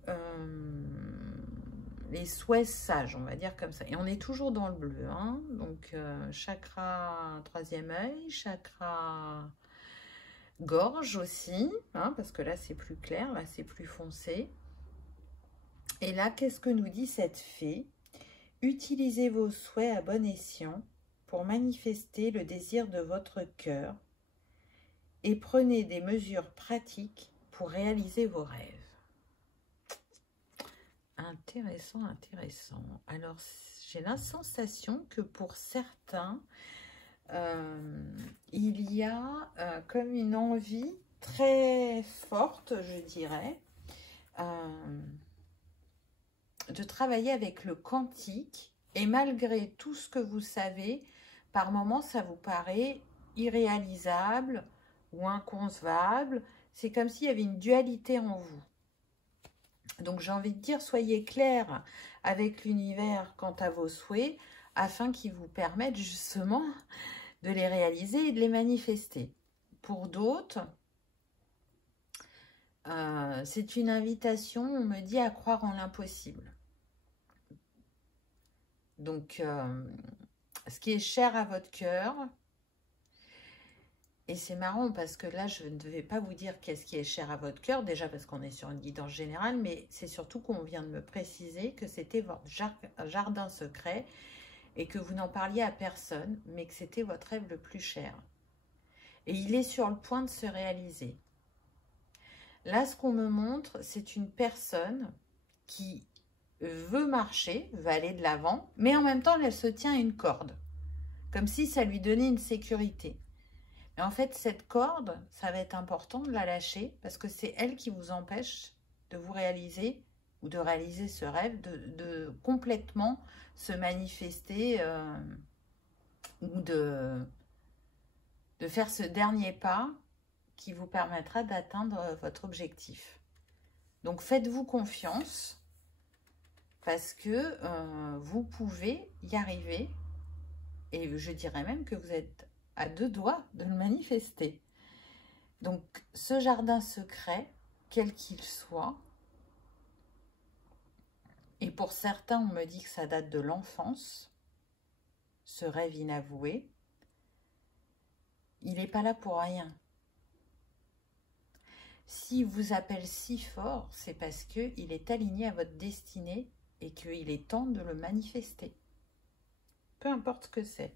les souhaits sages, on va dire comme ça. Et on est toujours dans le bleu, hein. Donc, chakra troisième œil, chakra gorge aussi, hein, parce que là, c'est plus clair, là, c'est plus foncé. Et là, qu'est-ce que nous dit cette fée? Utilisez vos souhaits à bon escient pour manifester le désir de votre cœur et prenez des mesures pratiques pour réaliser vos rêves. Intéressant, intéressant. Alors, j'ai la sensation que pour certains, il y a comme une envie très forte, je dirais, de travailler avec le quantique. Et malgré tout ce que vous savez, par moments, ça vous paraît irréalisable ou inconcevable. C'est comme s'il y avait une dualité en vous. Donc, j'ai envie de dire, soyez clairs avec l'univers quant à vos souhaits, afin qu'ils vous permettent justement de les réaliser et de les manifester. Pour d'autres, c'est une invitation, on me dit, à croire en l'impossible. Donc, ce qui est cher à votre cœur, et c'est marrant parce que là, je ne vais pas vous dire qu'est-ce qui est cher à votre cœur, déjà parce qu'on est sur une guidance générale, mais c'est surtout qu'on vient de me préciser que c'était votre jardin secret et que vous n'en parliez à personne, mais que c'était votre rêve le plus cher. Et il est sur le point de se réaliser. Là, ce qu'on me montre, c'est une personne qui veut marcher, veut aller de l'avant, mais en même temps, elle se tient à une corde, comme si ça lui donnait une sécurité. Mais en fait, cette corde, ça va être important de la lâcher, parce que c'est elle qui vous empêche de vous réaliser, ou de réaliser ce rêve, de complètement se manifester, ou de faire ce dernier pas qui vous permettra d'atteindre votre objectif. Donc, faites-vous confiance, parce que vous pouvez y arriver, et je dirais même que vous êtes à 2 doigts de le manifester. Donc, ce jardin secret, quel qu'il soit, et pour certains, on me dit que ça date de l'enfance, ce rêve inavoué, il n'est pas là pour rien. S'il vous appelle si fort, c'est parce qu'il est aligné à votre destinée et qu'il est temps de le manifester. Peu importe ce que c'est.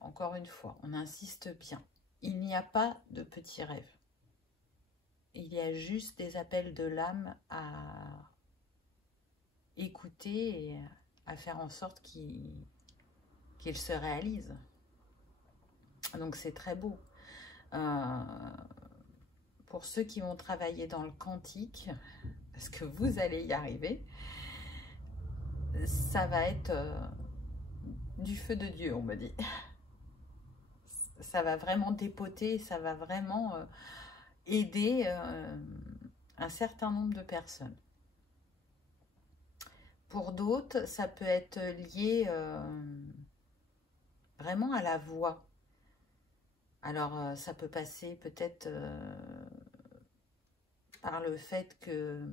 Encore une fois, on insiste bien. Il n'y a pas de petits rêves. Il y a juste des appels de l'âme à écouter et à faire en sorte qu'il se réalise. Donc c'est très beau. Pour ceux qui vont travailler dans le quantique, parce que vous allez y arriver, ça va être du feu de Dieu, on me dit. Ça va vraiment dépoter, ça va vraiment aider un certain nombre de personnes. Pour d'autres, ça peut être lié vraiment à la voix. Alors, ça peut passer peut-être par le fait que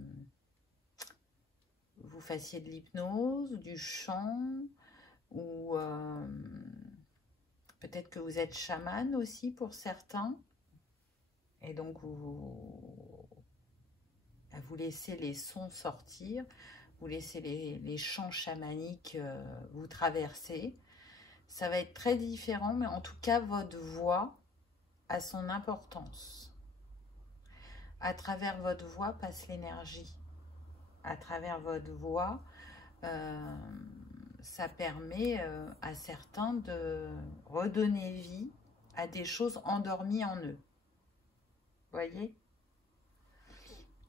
vous fassiez de l'hypnose, du chant, ou peut-être que vous êtes chaman aussi pour certains. Et donc, vous laissez les sons sortir, vous laissez les chants chamaniques vous traverser. Ça va être très différent, mais en tout cas, votre voix a son importance. À travers votre voix passe l'énergie. À travers votre voix, ça permet à certains de redonner vie à des choses endormies en eux. Vous voyez ?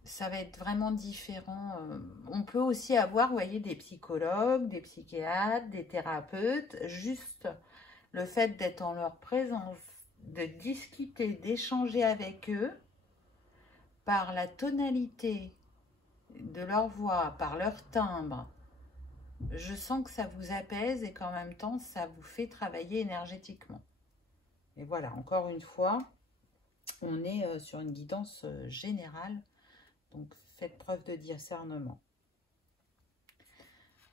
Ça va être vraiment différent. On peut aussi avoir, vous voyez, des psychologues, des psychiatres, des thérapeutes. Juste le fait d'être en leur présence, de discuter, d'échanger avec eux, par la tonalité de leur voix, par leur timbre, je sens que ça vous apaise et qu'en même temps, ça vous fait travailler énergétiquement. Et voilà, encore une fois, on est sur une guidance générale. Donc, faites preuve de discernement.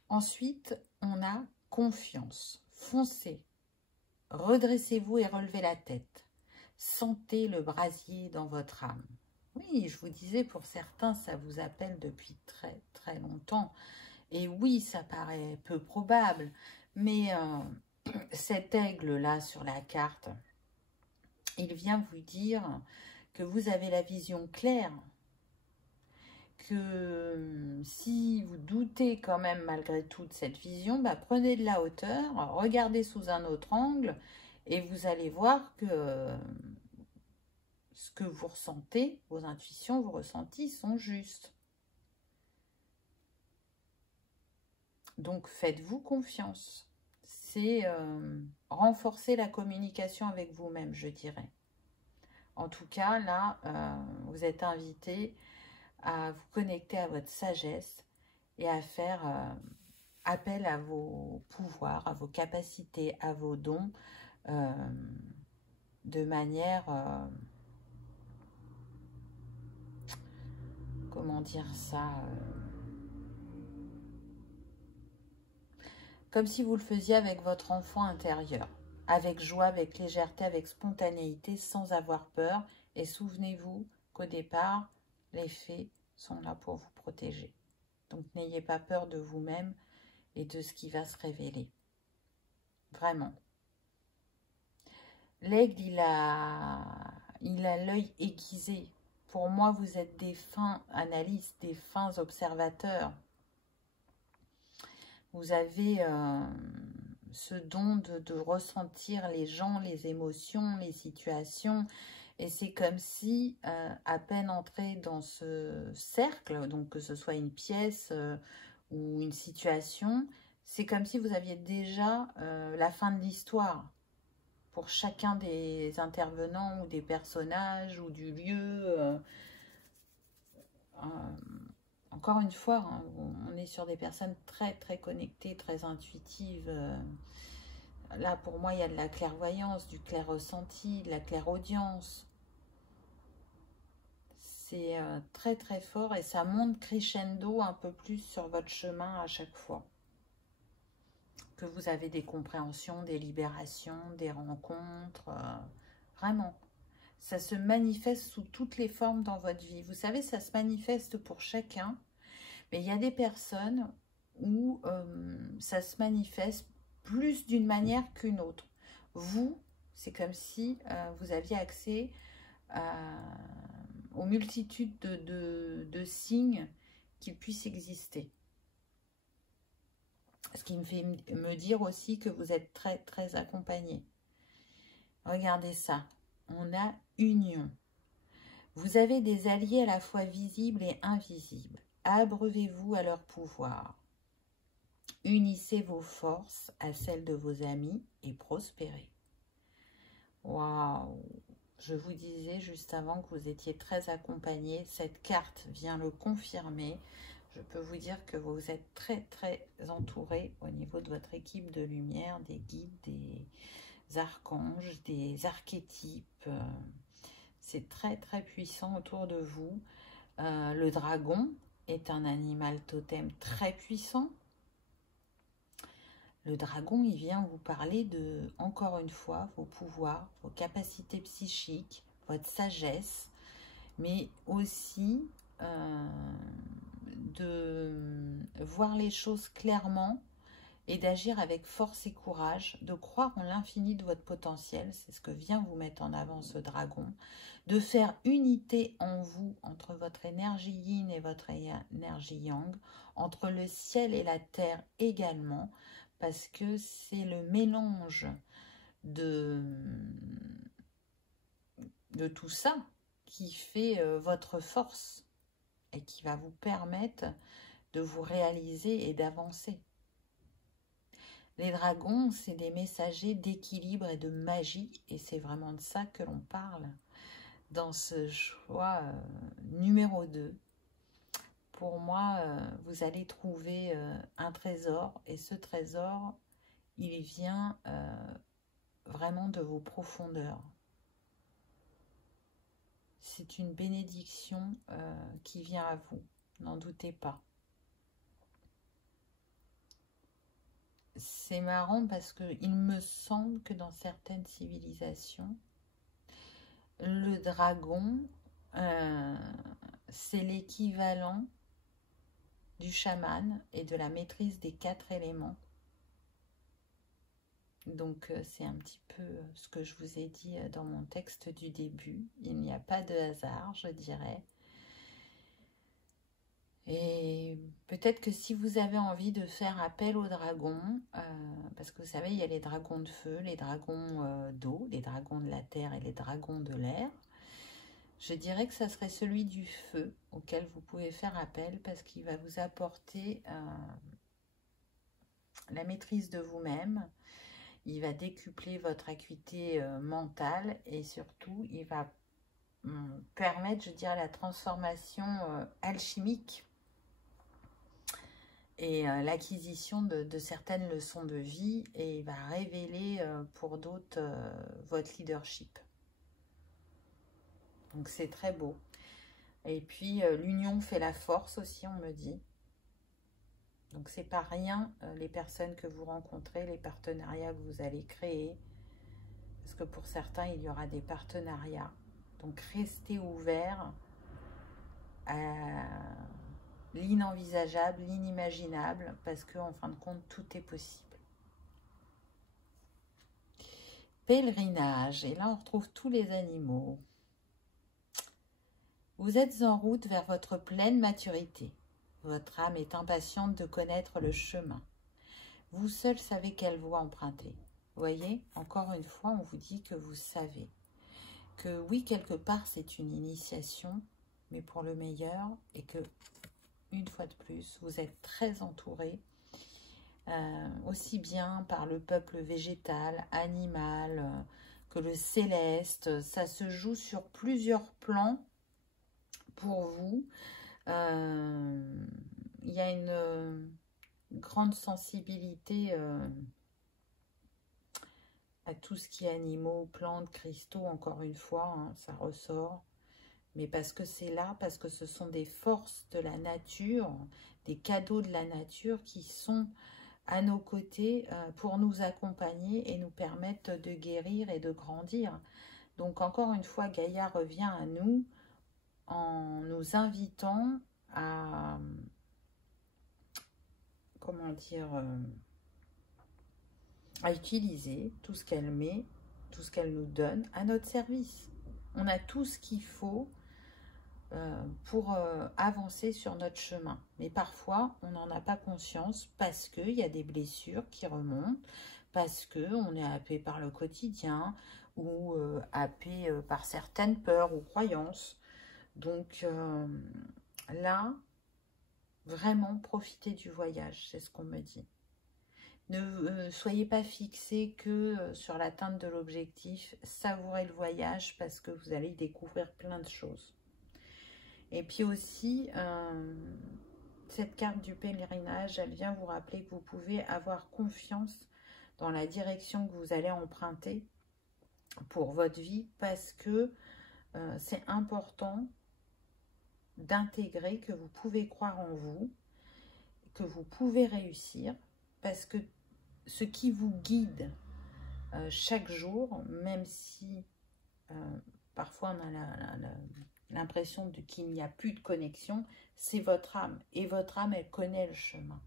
Ensuite, on a confiance. Foncez. Redressez-vous et relevez la tête. Sentez le brasier dans votre âme. Oui, je vous disais, pour certains, ça vous appelle depuis très très longtemps. Et oui, ça paraît peu probable. Mais cet aigle-là sur la carte, il vient vous dire que vous avez la vision claire. Que si vous doutez quand même malgré tout de cette vision, bah, prenez de la hauteur, regardez sous un autre angle et vous allez voir que ce que vous ressentez, vos intuitions, vos ressentis sont justes. Donc faites-vous confiance. C'est renforcer la communication avec vous-même, je dirais. En tout cas, là, vous êtes invité à vous connecter à votre sagesse et à faire appel à vos pouvoirs, à vos capacités, à vos dons de manière, comment dire ça, comme si vous le faisiez avec votre enfant intérieur, avec joie, avec légèreté, avec spontanéité, sans avoir peur. Et souvenez-vous qu'au départ, les fées sont là pour vous protéger. Donc n'ayez pas peur de vous-même et de ce qui va se révéler. Vraiment. L'aigle, il a l'œil aiguisé. Pour moi, vous êtes des fins analystes, des fins observateurs. Vous avez ce don de ressentir les gens, les émotions, les situations. Et c'est comme si, à peine entré dans ce cercle, donc que ce soit une pièce ou une situation, c'est comme si vous aviez déjà la fin de l'histoire pour chacun des intervenants ou des personnages ou du lieu. Encore une fois, hein, on est sur des personnes très très connectées, très intuitives. Là, pour moi, il y a de la clairvoyance, du clair ressenti, de la clairaudience. C'est très très fort et ça monte crescendo un peu plus sur votre chemin à chaque fois. Que vous avez des compréhensions, des libérations, des rencontres. Vraiment. Ça se manifeste sous toutes les formes dans votre vie. Vous savez, ça se manifeste pour chacun. Mais il y a des personnes où ça se manifeste plus d'une manière qu'une autre. Vous, c'est comme si vous aviez accès aux multitudes de signes qui puissent exister. Ce qui me fait me dire aussi que vous êtes très, très accompagné. Regardez ça. On a union. Vous avez des alliés à la fois visibles et invisibles. Abreuvez-vous à leur pouvoir. Unissez vos forces à celles de vos amis et prospérez. Waouh! Je vous disais juste avant que vous étiez très accompagné. Cette carte vient le confirmer. Je peux vous dire que vous êtes très très entouré au niveau de votre équipe de lumière, des guides, des archanges, des archétypes. C'est très très puissant autour de vous. Le dragon est un animal totem très puissant. Le dragon, il vient vous parler de, encore une fois, vos pouvoirs, vos capacités psychiques, votre sagesse, mais aussi de voir les choses clairement et d'agir avec force et courage, de croire en l'infini de votre potentiel, c'est ce que vient vous mettre en avant ce dragon, de faire unité en vous entre votre énergie yin et votre énergie yang, entre le ciel et la terre également, parce que c'est le mélange de tout ça qui fait votre force et qui va vous permettre de vous réaliser et d'avancer. Les dragons, c'est des messagers d'équilibre et de magie, et c'est vraiment de ça que l'on parle dans ce choix numéro 2. Pour moi, vous allez trouver un trésor, et ce trésor, il vient vraiment de vos profondeurs. C'est une bénédiction qui vient à vous, n'en doutez pas. c'est marrant parce que il me semble que dans certaines civilisations, le dragon, c'est l'équivalent du chaman et de la maîtrise des 4 éléments. Donc c'est un petit peu ce que je vous ai dit dans mon texte du début. Il n'y a pas de hasard, je dirais. Et peut-être que si vous avez envie de faire appel aux dragons, parce que vous savez, il y a les dragons de feu, les dragons d'eau, les dragons de la terre et les dragons de l'air, je dirais que ça serait celui du feu auquel vous pouvez faire appel parce qu'il va vous apporter la maîtrise de vous-même. Il va décupler votre acuité mentale et surtout, il va permettre, je dirais, la transformation alchimique et l'acquisition de certaines leçons de vie, et il va révéler pour d'autres votre leadership. Donc c'est très beau. Et puis l'union fait la force aussi, on me dit. Donc c'est pas rien les personnes que vous rencontrez, les partenariats que vous allez créer. Parce que pour certains, il y aura des partenariats. Donc restez ouverts à l'inenvisageable, l'inimaginable, parce qu'en fin de compte, tout est possible. Pèlerinage, et là on retrouve tous les animaux. Vous êtes en route vers votre pleine maturité. Votre âme est impatiente de connaître le chemin. Vous seul savez quelle voie emprunter. Vous voyez, encore une fois, on vous dit que vous savez. Que oui, quelque part, c'est une initiation, mais pour le meilleur, et que, une fois de plus, vous êtes très entouré, aussi bien par le peuple végétal, animal, que le céleste. Ça se joue sur plusieurs plans pour vous. Il y a une grande sensibilité à tout ce qui est animaux, plantes, cristaux, encore une fois, hein, ça ressort. Mais parce que c'est là, parce que ce sont des forces de la nature, des cadeaux de la nature qui sont à nos côtés pour nous accompagner et nous permettre de guérir et de grandir. Donc encore une fois, Gaïa revient à nous en nous invitant à, comment dire, à utiliser tout ce qu'elle met, tout ce qu'elle nous donne à notre service. On a tout ce qu'il faut pour avancer sur notre chemin. Mais parfois, on n'en a pas conscience parce qu'il y a des blessures qui remontent, parce qu'on est happé par le quotidien ou happé par certaines peurs ou croyances. Donc là, vraiment profitez du voyage, c'est ce qu'on me dit. Ne soyez pas fixés que sur l'atteinte de l'objectif, savourez le voyage parce que vous allez découvrir plein de choses. Et puis aussi, cette carte du pèlerinage, elle vient vous rappeler que vous pouvez avoir confiance dans la direction que vous allez emprunter pour votre vie parce que c'est important d'intégrer que vous pouvez croire en vous, que vous pouvez réussir parce que ce qui vous guide chaque jour, même si parfois on a l'impression qu'il n'y a plus de connexion, c'est votre âme. Et votre âme, elle connaît le chemin.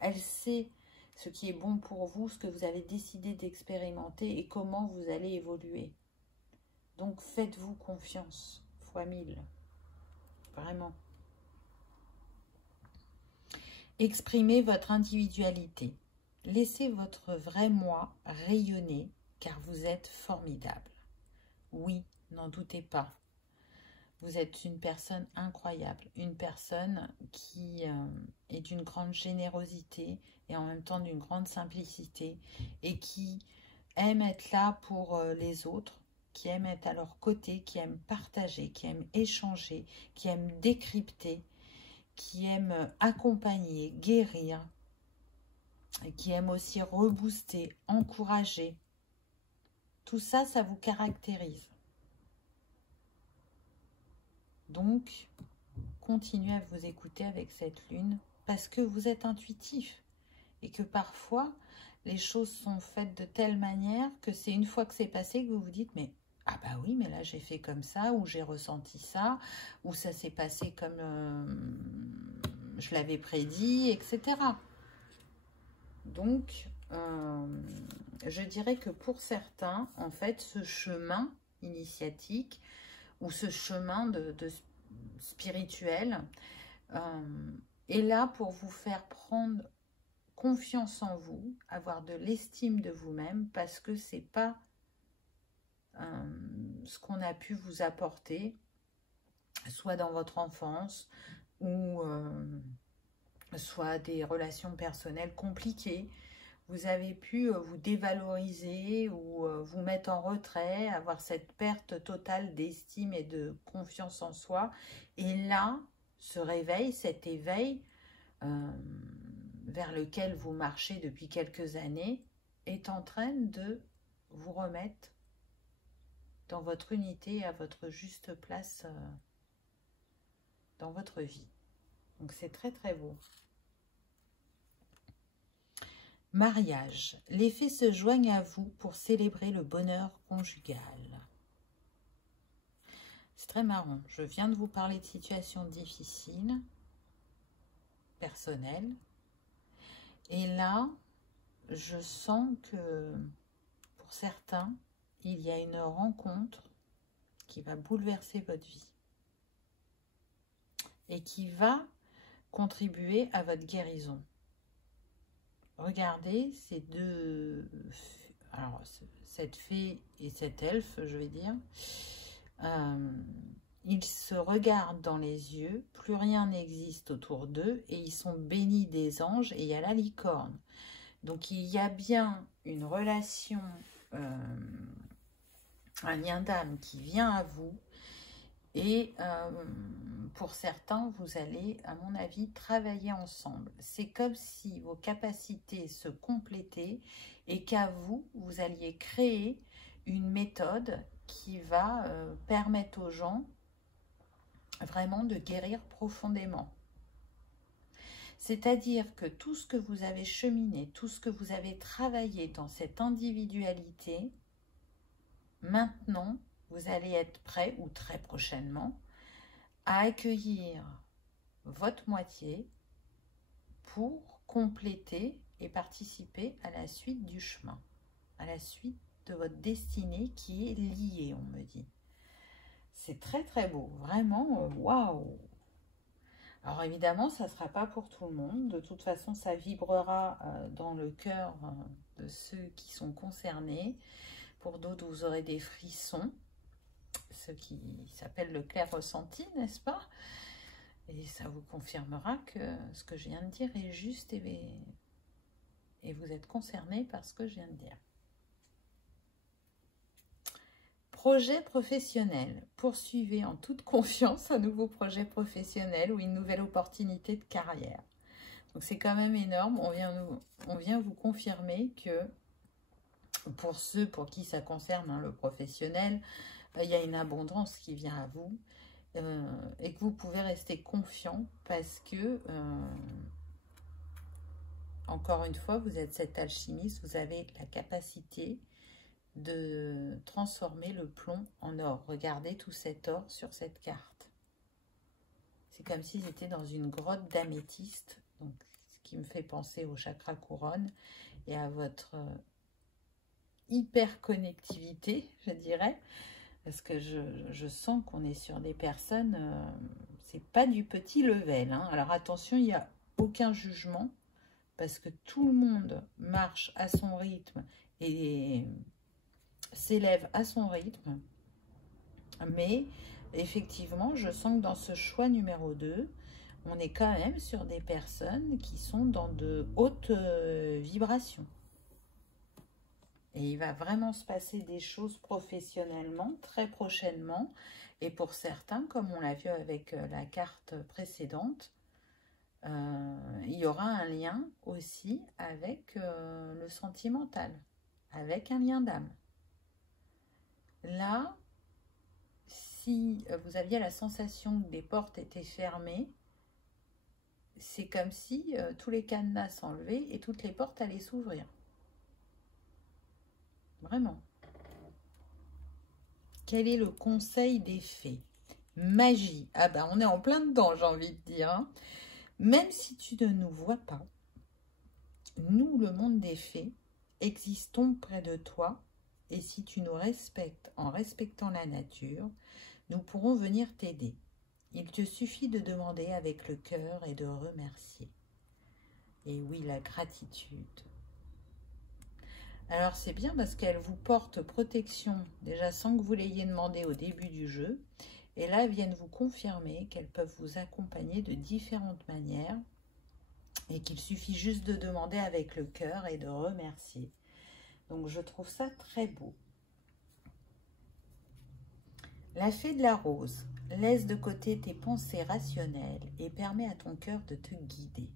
Elle sait ce qui est bon pour vous, ce que vous avez décidé d'expérimenter et comment vous allez évoluer. Donc faites-vous confiance, fois 1000. Vraiment. Exprimez votre individualité. Laissez votre vrai moi rayonner, car vous êtes formidable. Oui, n'en doutez pas. Vous êtes une personne incroyable, une personne qui est d'une grande générosité et en même temps d'une grande simplicité et qui aime être là pour les autres, qui aime être à leur côté, qui aime partager, qui aime échanger, qui aime décrypter, qui aime accompagner, guérir, et qui aime aussi rebooster, encourager. Tout ça, ça vous caractérise. Donc, continuez à vous écouter avec cette lune parce que vous êtes intuitif et que parfois les choses sont faites de telle manière que c'est une fois que c'est passé que vous vous dites mais ah bah oui mais là j'ai fait comme ça ou j'ai ressenti ça ou ça s'est passé comme je l'avais prédit, etc. Donc je dirais que pour certains en fait ce chemin initiatique ou ce chemin de spirituel est là pour vous faire prendre confiance en vous, avoir de l'estime de vous-même, parce que c'est pas ce qu'on a pu vous apporter, soit dans votre enfance, ou soit des relations personnelles compliquées. Vous avez pu vous dévaloriser ou vous mettre en retrait, avoir cette perte totale d'estime et de confiance en soi. Et là, ce réveil, cet éveil vers lequel vous marchez depuis quelques années est en train de vous remettre dans votre unité, à votre juste place dans votre vie. Donc c'est très très beau. Mariage. Les fées se joignent à vous pour célébrer le bonheur conjugal. C'est très marrant. Je viens de vous parler de situations difficiles, personnelles. Et là, je sens que pour certains, il y a une rencontre qui va bouleverser votre vie et qui va contribuer à votre guérison. Regardez ces deux, alors cette fée et cet elfe, je vais dire, ils se regardent dans les yeux, plus rien n'existe autour d'eux et ils sont bénis des anges et il y a la licorne. Donc il y a bien une relation, un lien d'âme qui vient à vous et pour certains, vous allez, à mon avis, travailler ensemble. C'est comme si vos capacités se complétaient et qu'à vous, vous alliez créer une méthode qui va permettre aux gens vraiment de guérir profondément. C'est-à-dire que tout ce que vous avez cheminé, tout ce que vous avez travaillé dans cette individualité, maintenant, vous allez être prêt, ou très prochainement, à accueillir votre moitié pour compléter et participer à la suite du chemin, à la suite de votre destinée qui est liée, on me dit. C'est très très beau, vraiment, waouh! Alors évidemment, ça ne sera pas pour tout le monde. De toute façon, ça vibrera dans le cœur de ceux qui sont concernés. Pour d'autres, vous aurez des frissons, ce qui s'appelle le clair ressenti, n'est-ce pas? Et ça vous confirmera que ce que je viens de dire est juste et vous êtes concerné par ce que je viens de dire. Projet professionnel. Poursuivez en toute confiance un nouveau projet professionnel ou une nouvelle opportunité de carrière. Donc c'est quand même énorme. On vient vous confirmer que pour ceux pour qui ça concerne, hein, le professionnel, il y a une abondance qui vient à vous et que vous pouvez rester confiant parce que, encore une fois, vous êtes cet alchimiste, vous avez la capacité de transformer le plomb en or. Regardez tout cet or sur cette carte. C'est comme si j'étais dans une grotte d'améthyste, donc ce qui me fait penser au chakra couronne et à votre hyper connectivité, je dirais, parce que je sens qu'on est sur des personnes, c'est pas du petit level, hein. Alors attention, il n'y a aucun jugement, parce que tout le monde marche à son rythme et s'élève à son rythme, mais effectivement, je sens que dans ce choix numéro 2, on est quand même sur des personnes qui sont dans de hautes vibrations. Et il va vraiment se passer des choses professionnellement très prochainement. Et pour certains, comme on l'a vu avec la carte précédente, il y aura un lien aussi avec le sentimental, avec un lien d'âme. Là, si vous aviez la sensation que des portes étaient fermées, c'est comme si tous les cadenas s'enlevaient et toutes les portes allaient s'ouvrir. Vraiment. Quel est le conseil des fées? Magie. Ah ben, on est en plein dedans, j'ai envie de dire. Hein. Même si tu ne nous vois pas, nous, le monde des fées, existons près de toi. Et si tu nous respectes en respectant la nature, nous pourrons venir t'aider. Il te suffit de demander avec le cœur et de remercier. Et oui, la gratitude. Alors c'est bien parce qu'elle vous porte protection, déjà sans que vous l'ayez demandé au début du jeu. Et là, elles viennent vous confirmer qu'elles peuvent vous accompagner de différentes manières et qu'il suffit juste de demander avec le cœur et de remercier. Donc je trouve ça très beau. La fée de la rose laisse de côté tes pensées rationnelles et permet à ton cœur de te guider.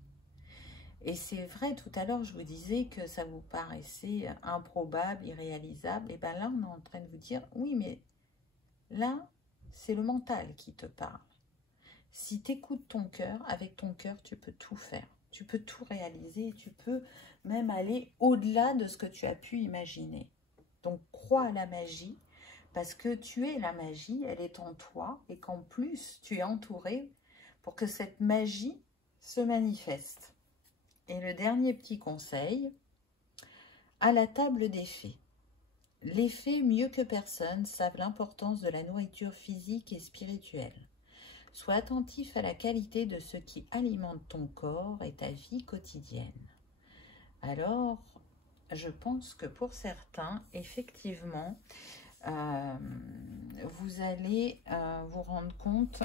Et c'est vrai, tout à l'heure, je vous disais que ça vous paraissait improbable, irréalisable. Et bien là, on est en train de vous dire, oui, mais là, c'est le mental qui te parle. Si tu écoutes ton cœur, avec ton cœur, tu peux tout faire. Tu peux tout réaliser, tu peux même aller au-delà de ce que tu as pu imaginer. Donc, crois à la magie, parce que tu es la magie, elle est en toi, et qu'en plus, tu es entouré pour que cette magie se manifeste. Et le dernier petit conseil, à la table des fées. Les fées, mieux que personne, savent l'importance de la nourriture physique et spirituelle. Sois attentif à la qualité de ce qui alimente ton corps et ta vie quotidienne. Alors, je pense que pour certains, effectivement, vous allez vous rendre compte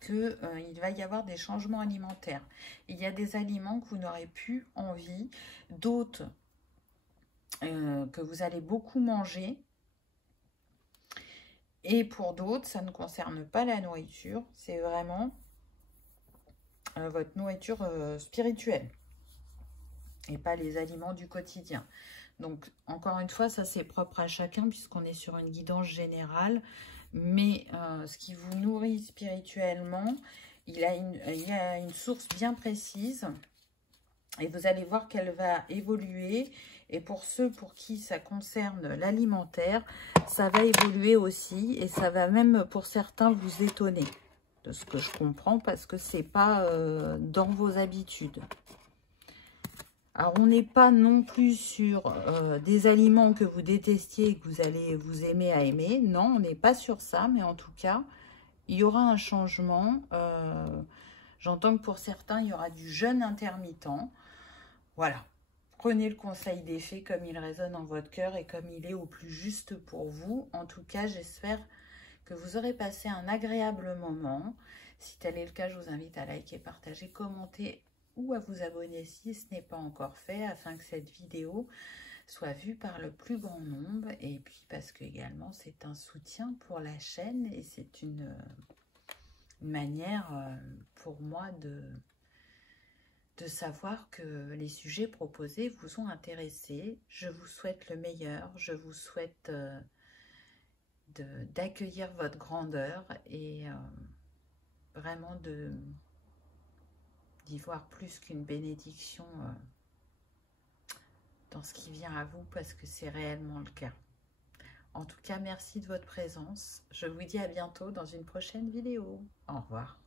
qu'il va y avoir des changements alimentaires. Il y a des aliments que vous n'aurez plus envie, d'autres que vous allez beaucoup manger. Et pour d'autres, ça ne concerne pas la nourriture, c'est vraiment votre nourriture spirituelle et pas les aliments du quotidien. Donc, encore une fois, ça c'est propre à chacun puisqu'on est sur une guidance générale. Mais ce qui vous nourrit spirituellement, il y a une source bien précise. Et vous allez voir qu'elle va évoluer. Et pour ceux pour qui ça concerne l'alimentaire, ça va évoluer aussi. Et ça va même pour certains vous étonner. De ce que je comprends, parce que c'est pas dans vos habitudes. Alors, on n'est pas non plus sur des aliments que vous détestiez et que vous allez vous aimer à aimer. Non, on n'est pas sur ça, mais en tout cas, il y aura un changement. J'entends que pour certains, il y aura du jeûne intermittent. Voilà. Prenez le conseil des fées comme il résonne en votre cœur et comme il est au plus juste pour vous. En tout cas, j'espère que vous aurez passé un agréable moment. Si tel est le cas, je vous invite à liker, partager, commenter ou à vous abonner si ce n'est pas encore fait, afin que cette vidéo soit vue par le plus grand nombre. Et puis parce que également c'est un soutien pour la chaîne et c'est une manière pour moi de savoir que les sujets proposés vous ont intéressé. Je vous souhaite le meilleur, je vous souhaite d'accueillir votre grandeur et vraiment d'y voir plus qu'une bénédiction dans ce qui vient à vous, parce que c'est réellement le cas. En tout cas, merci de votre présence. Je vous dis à bientôt dans une prochaine vidéo. Au revoir.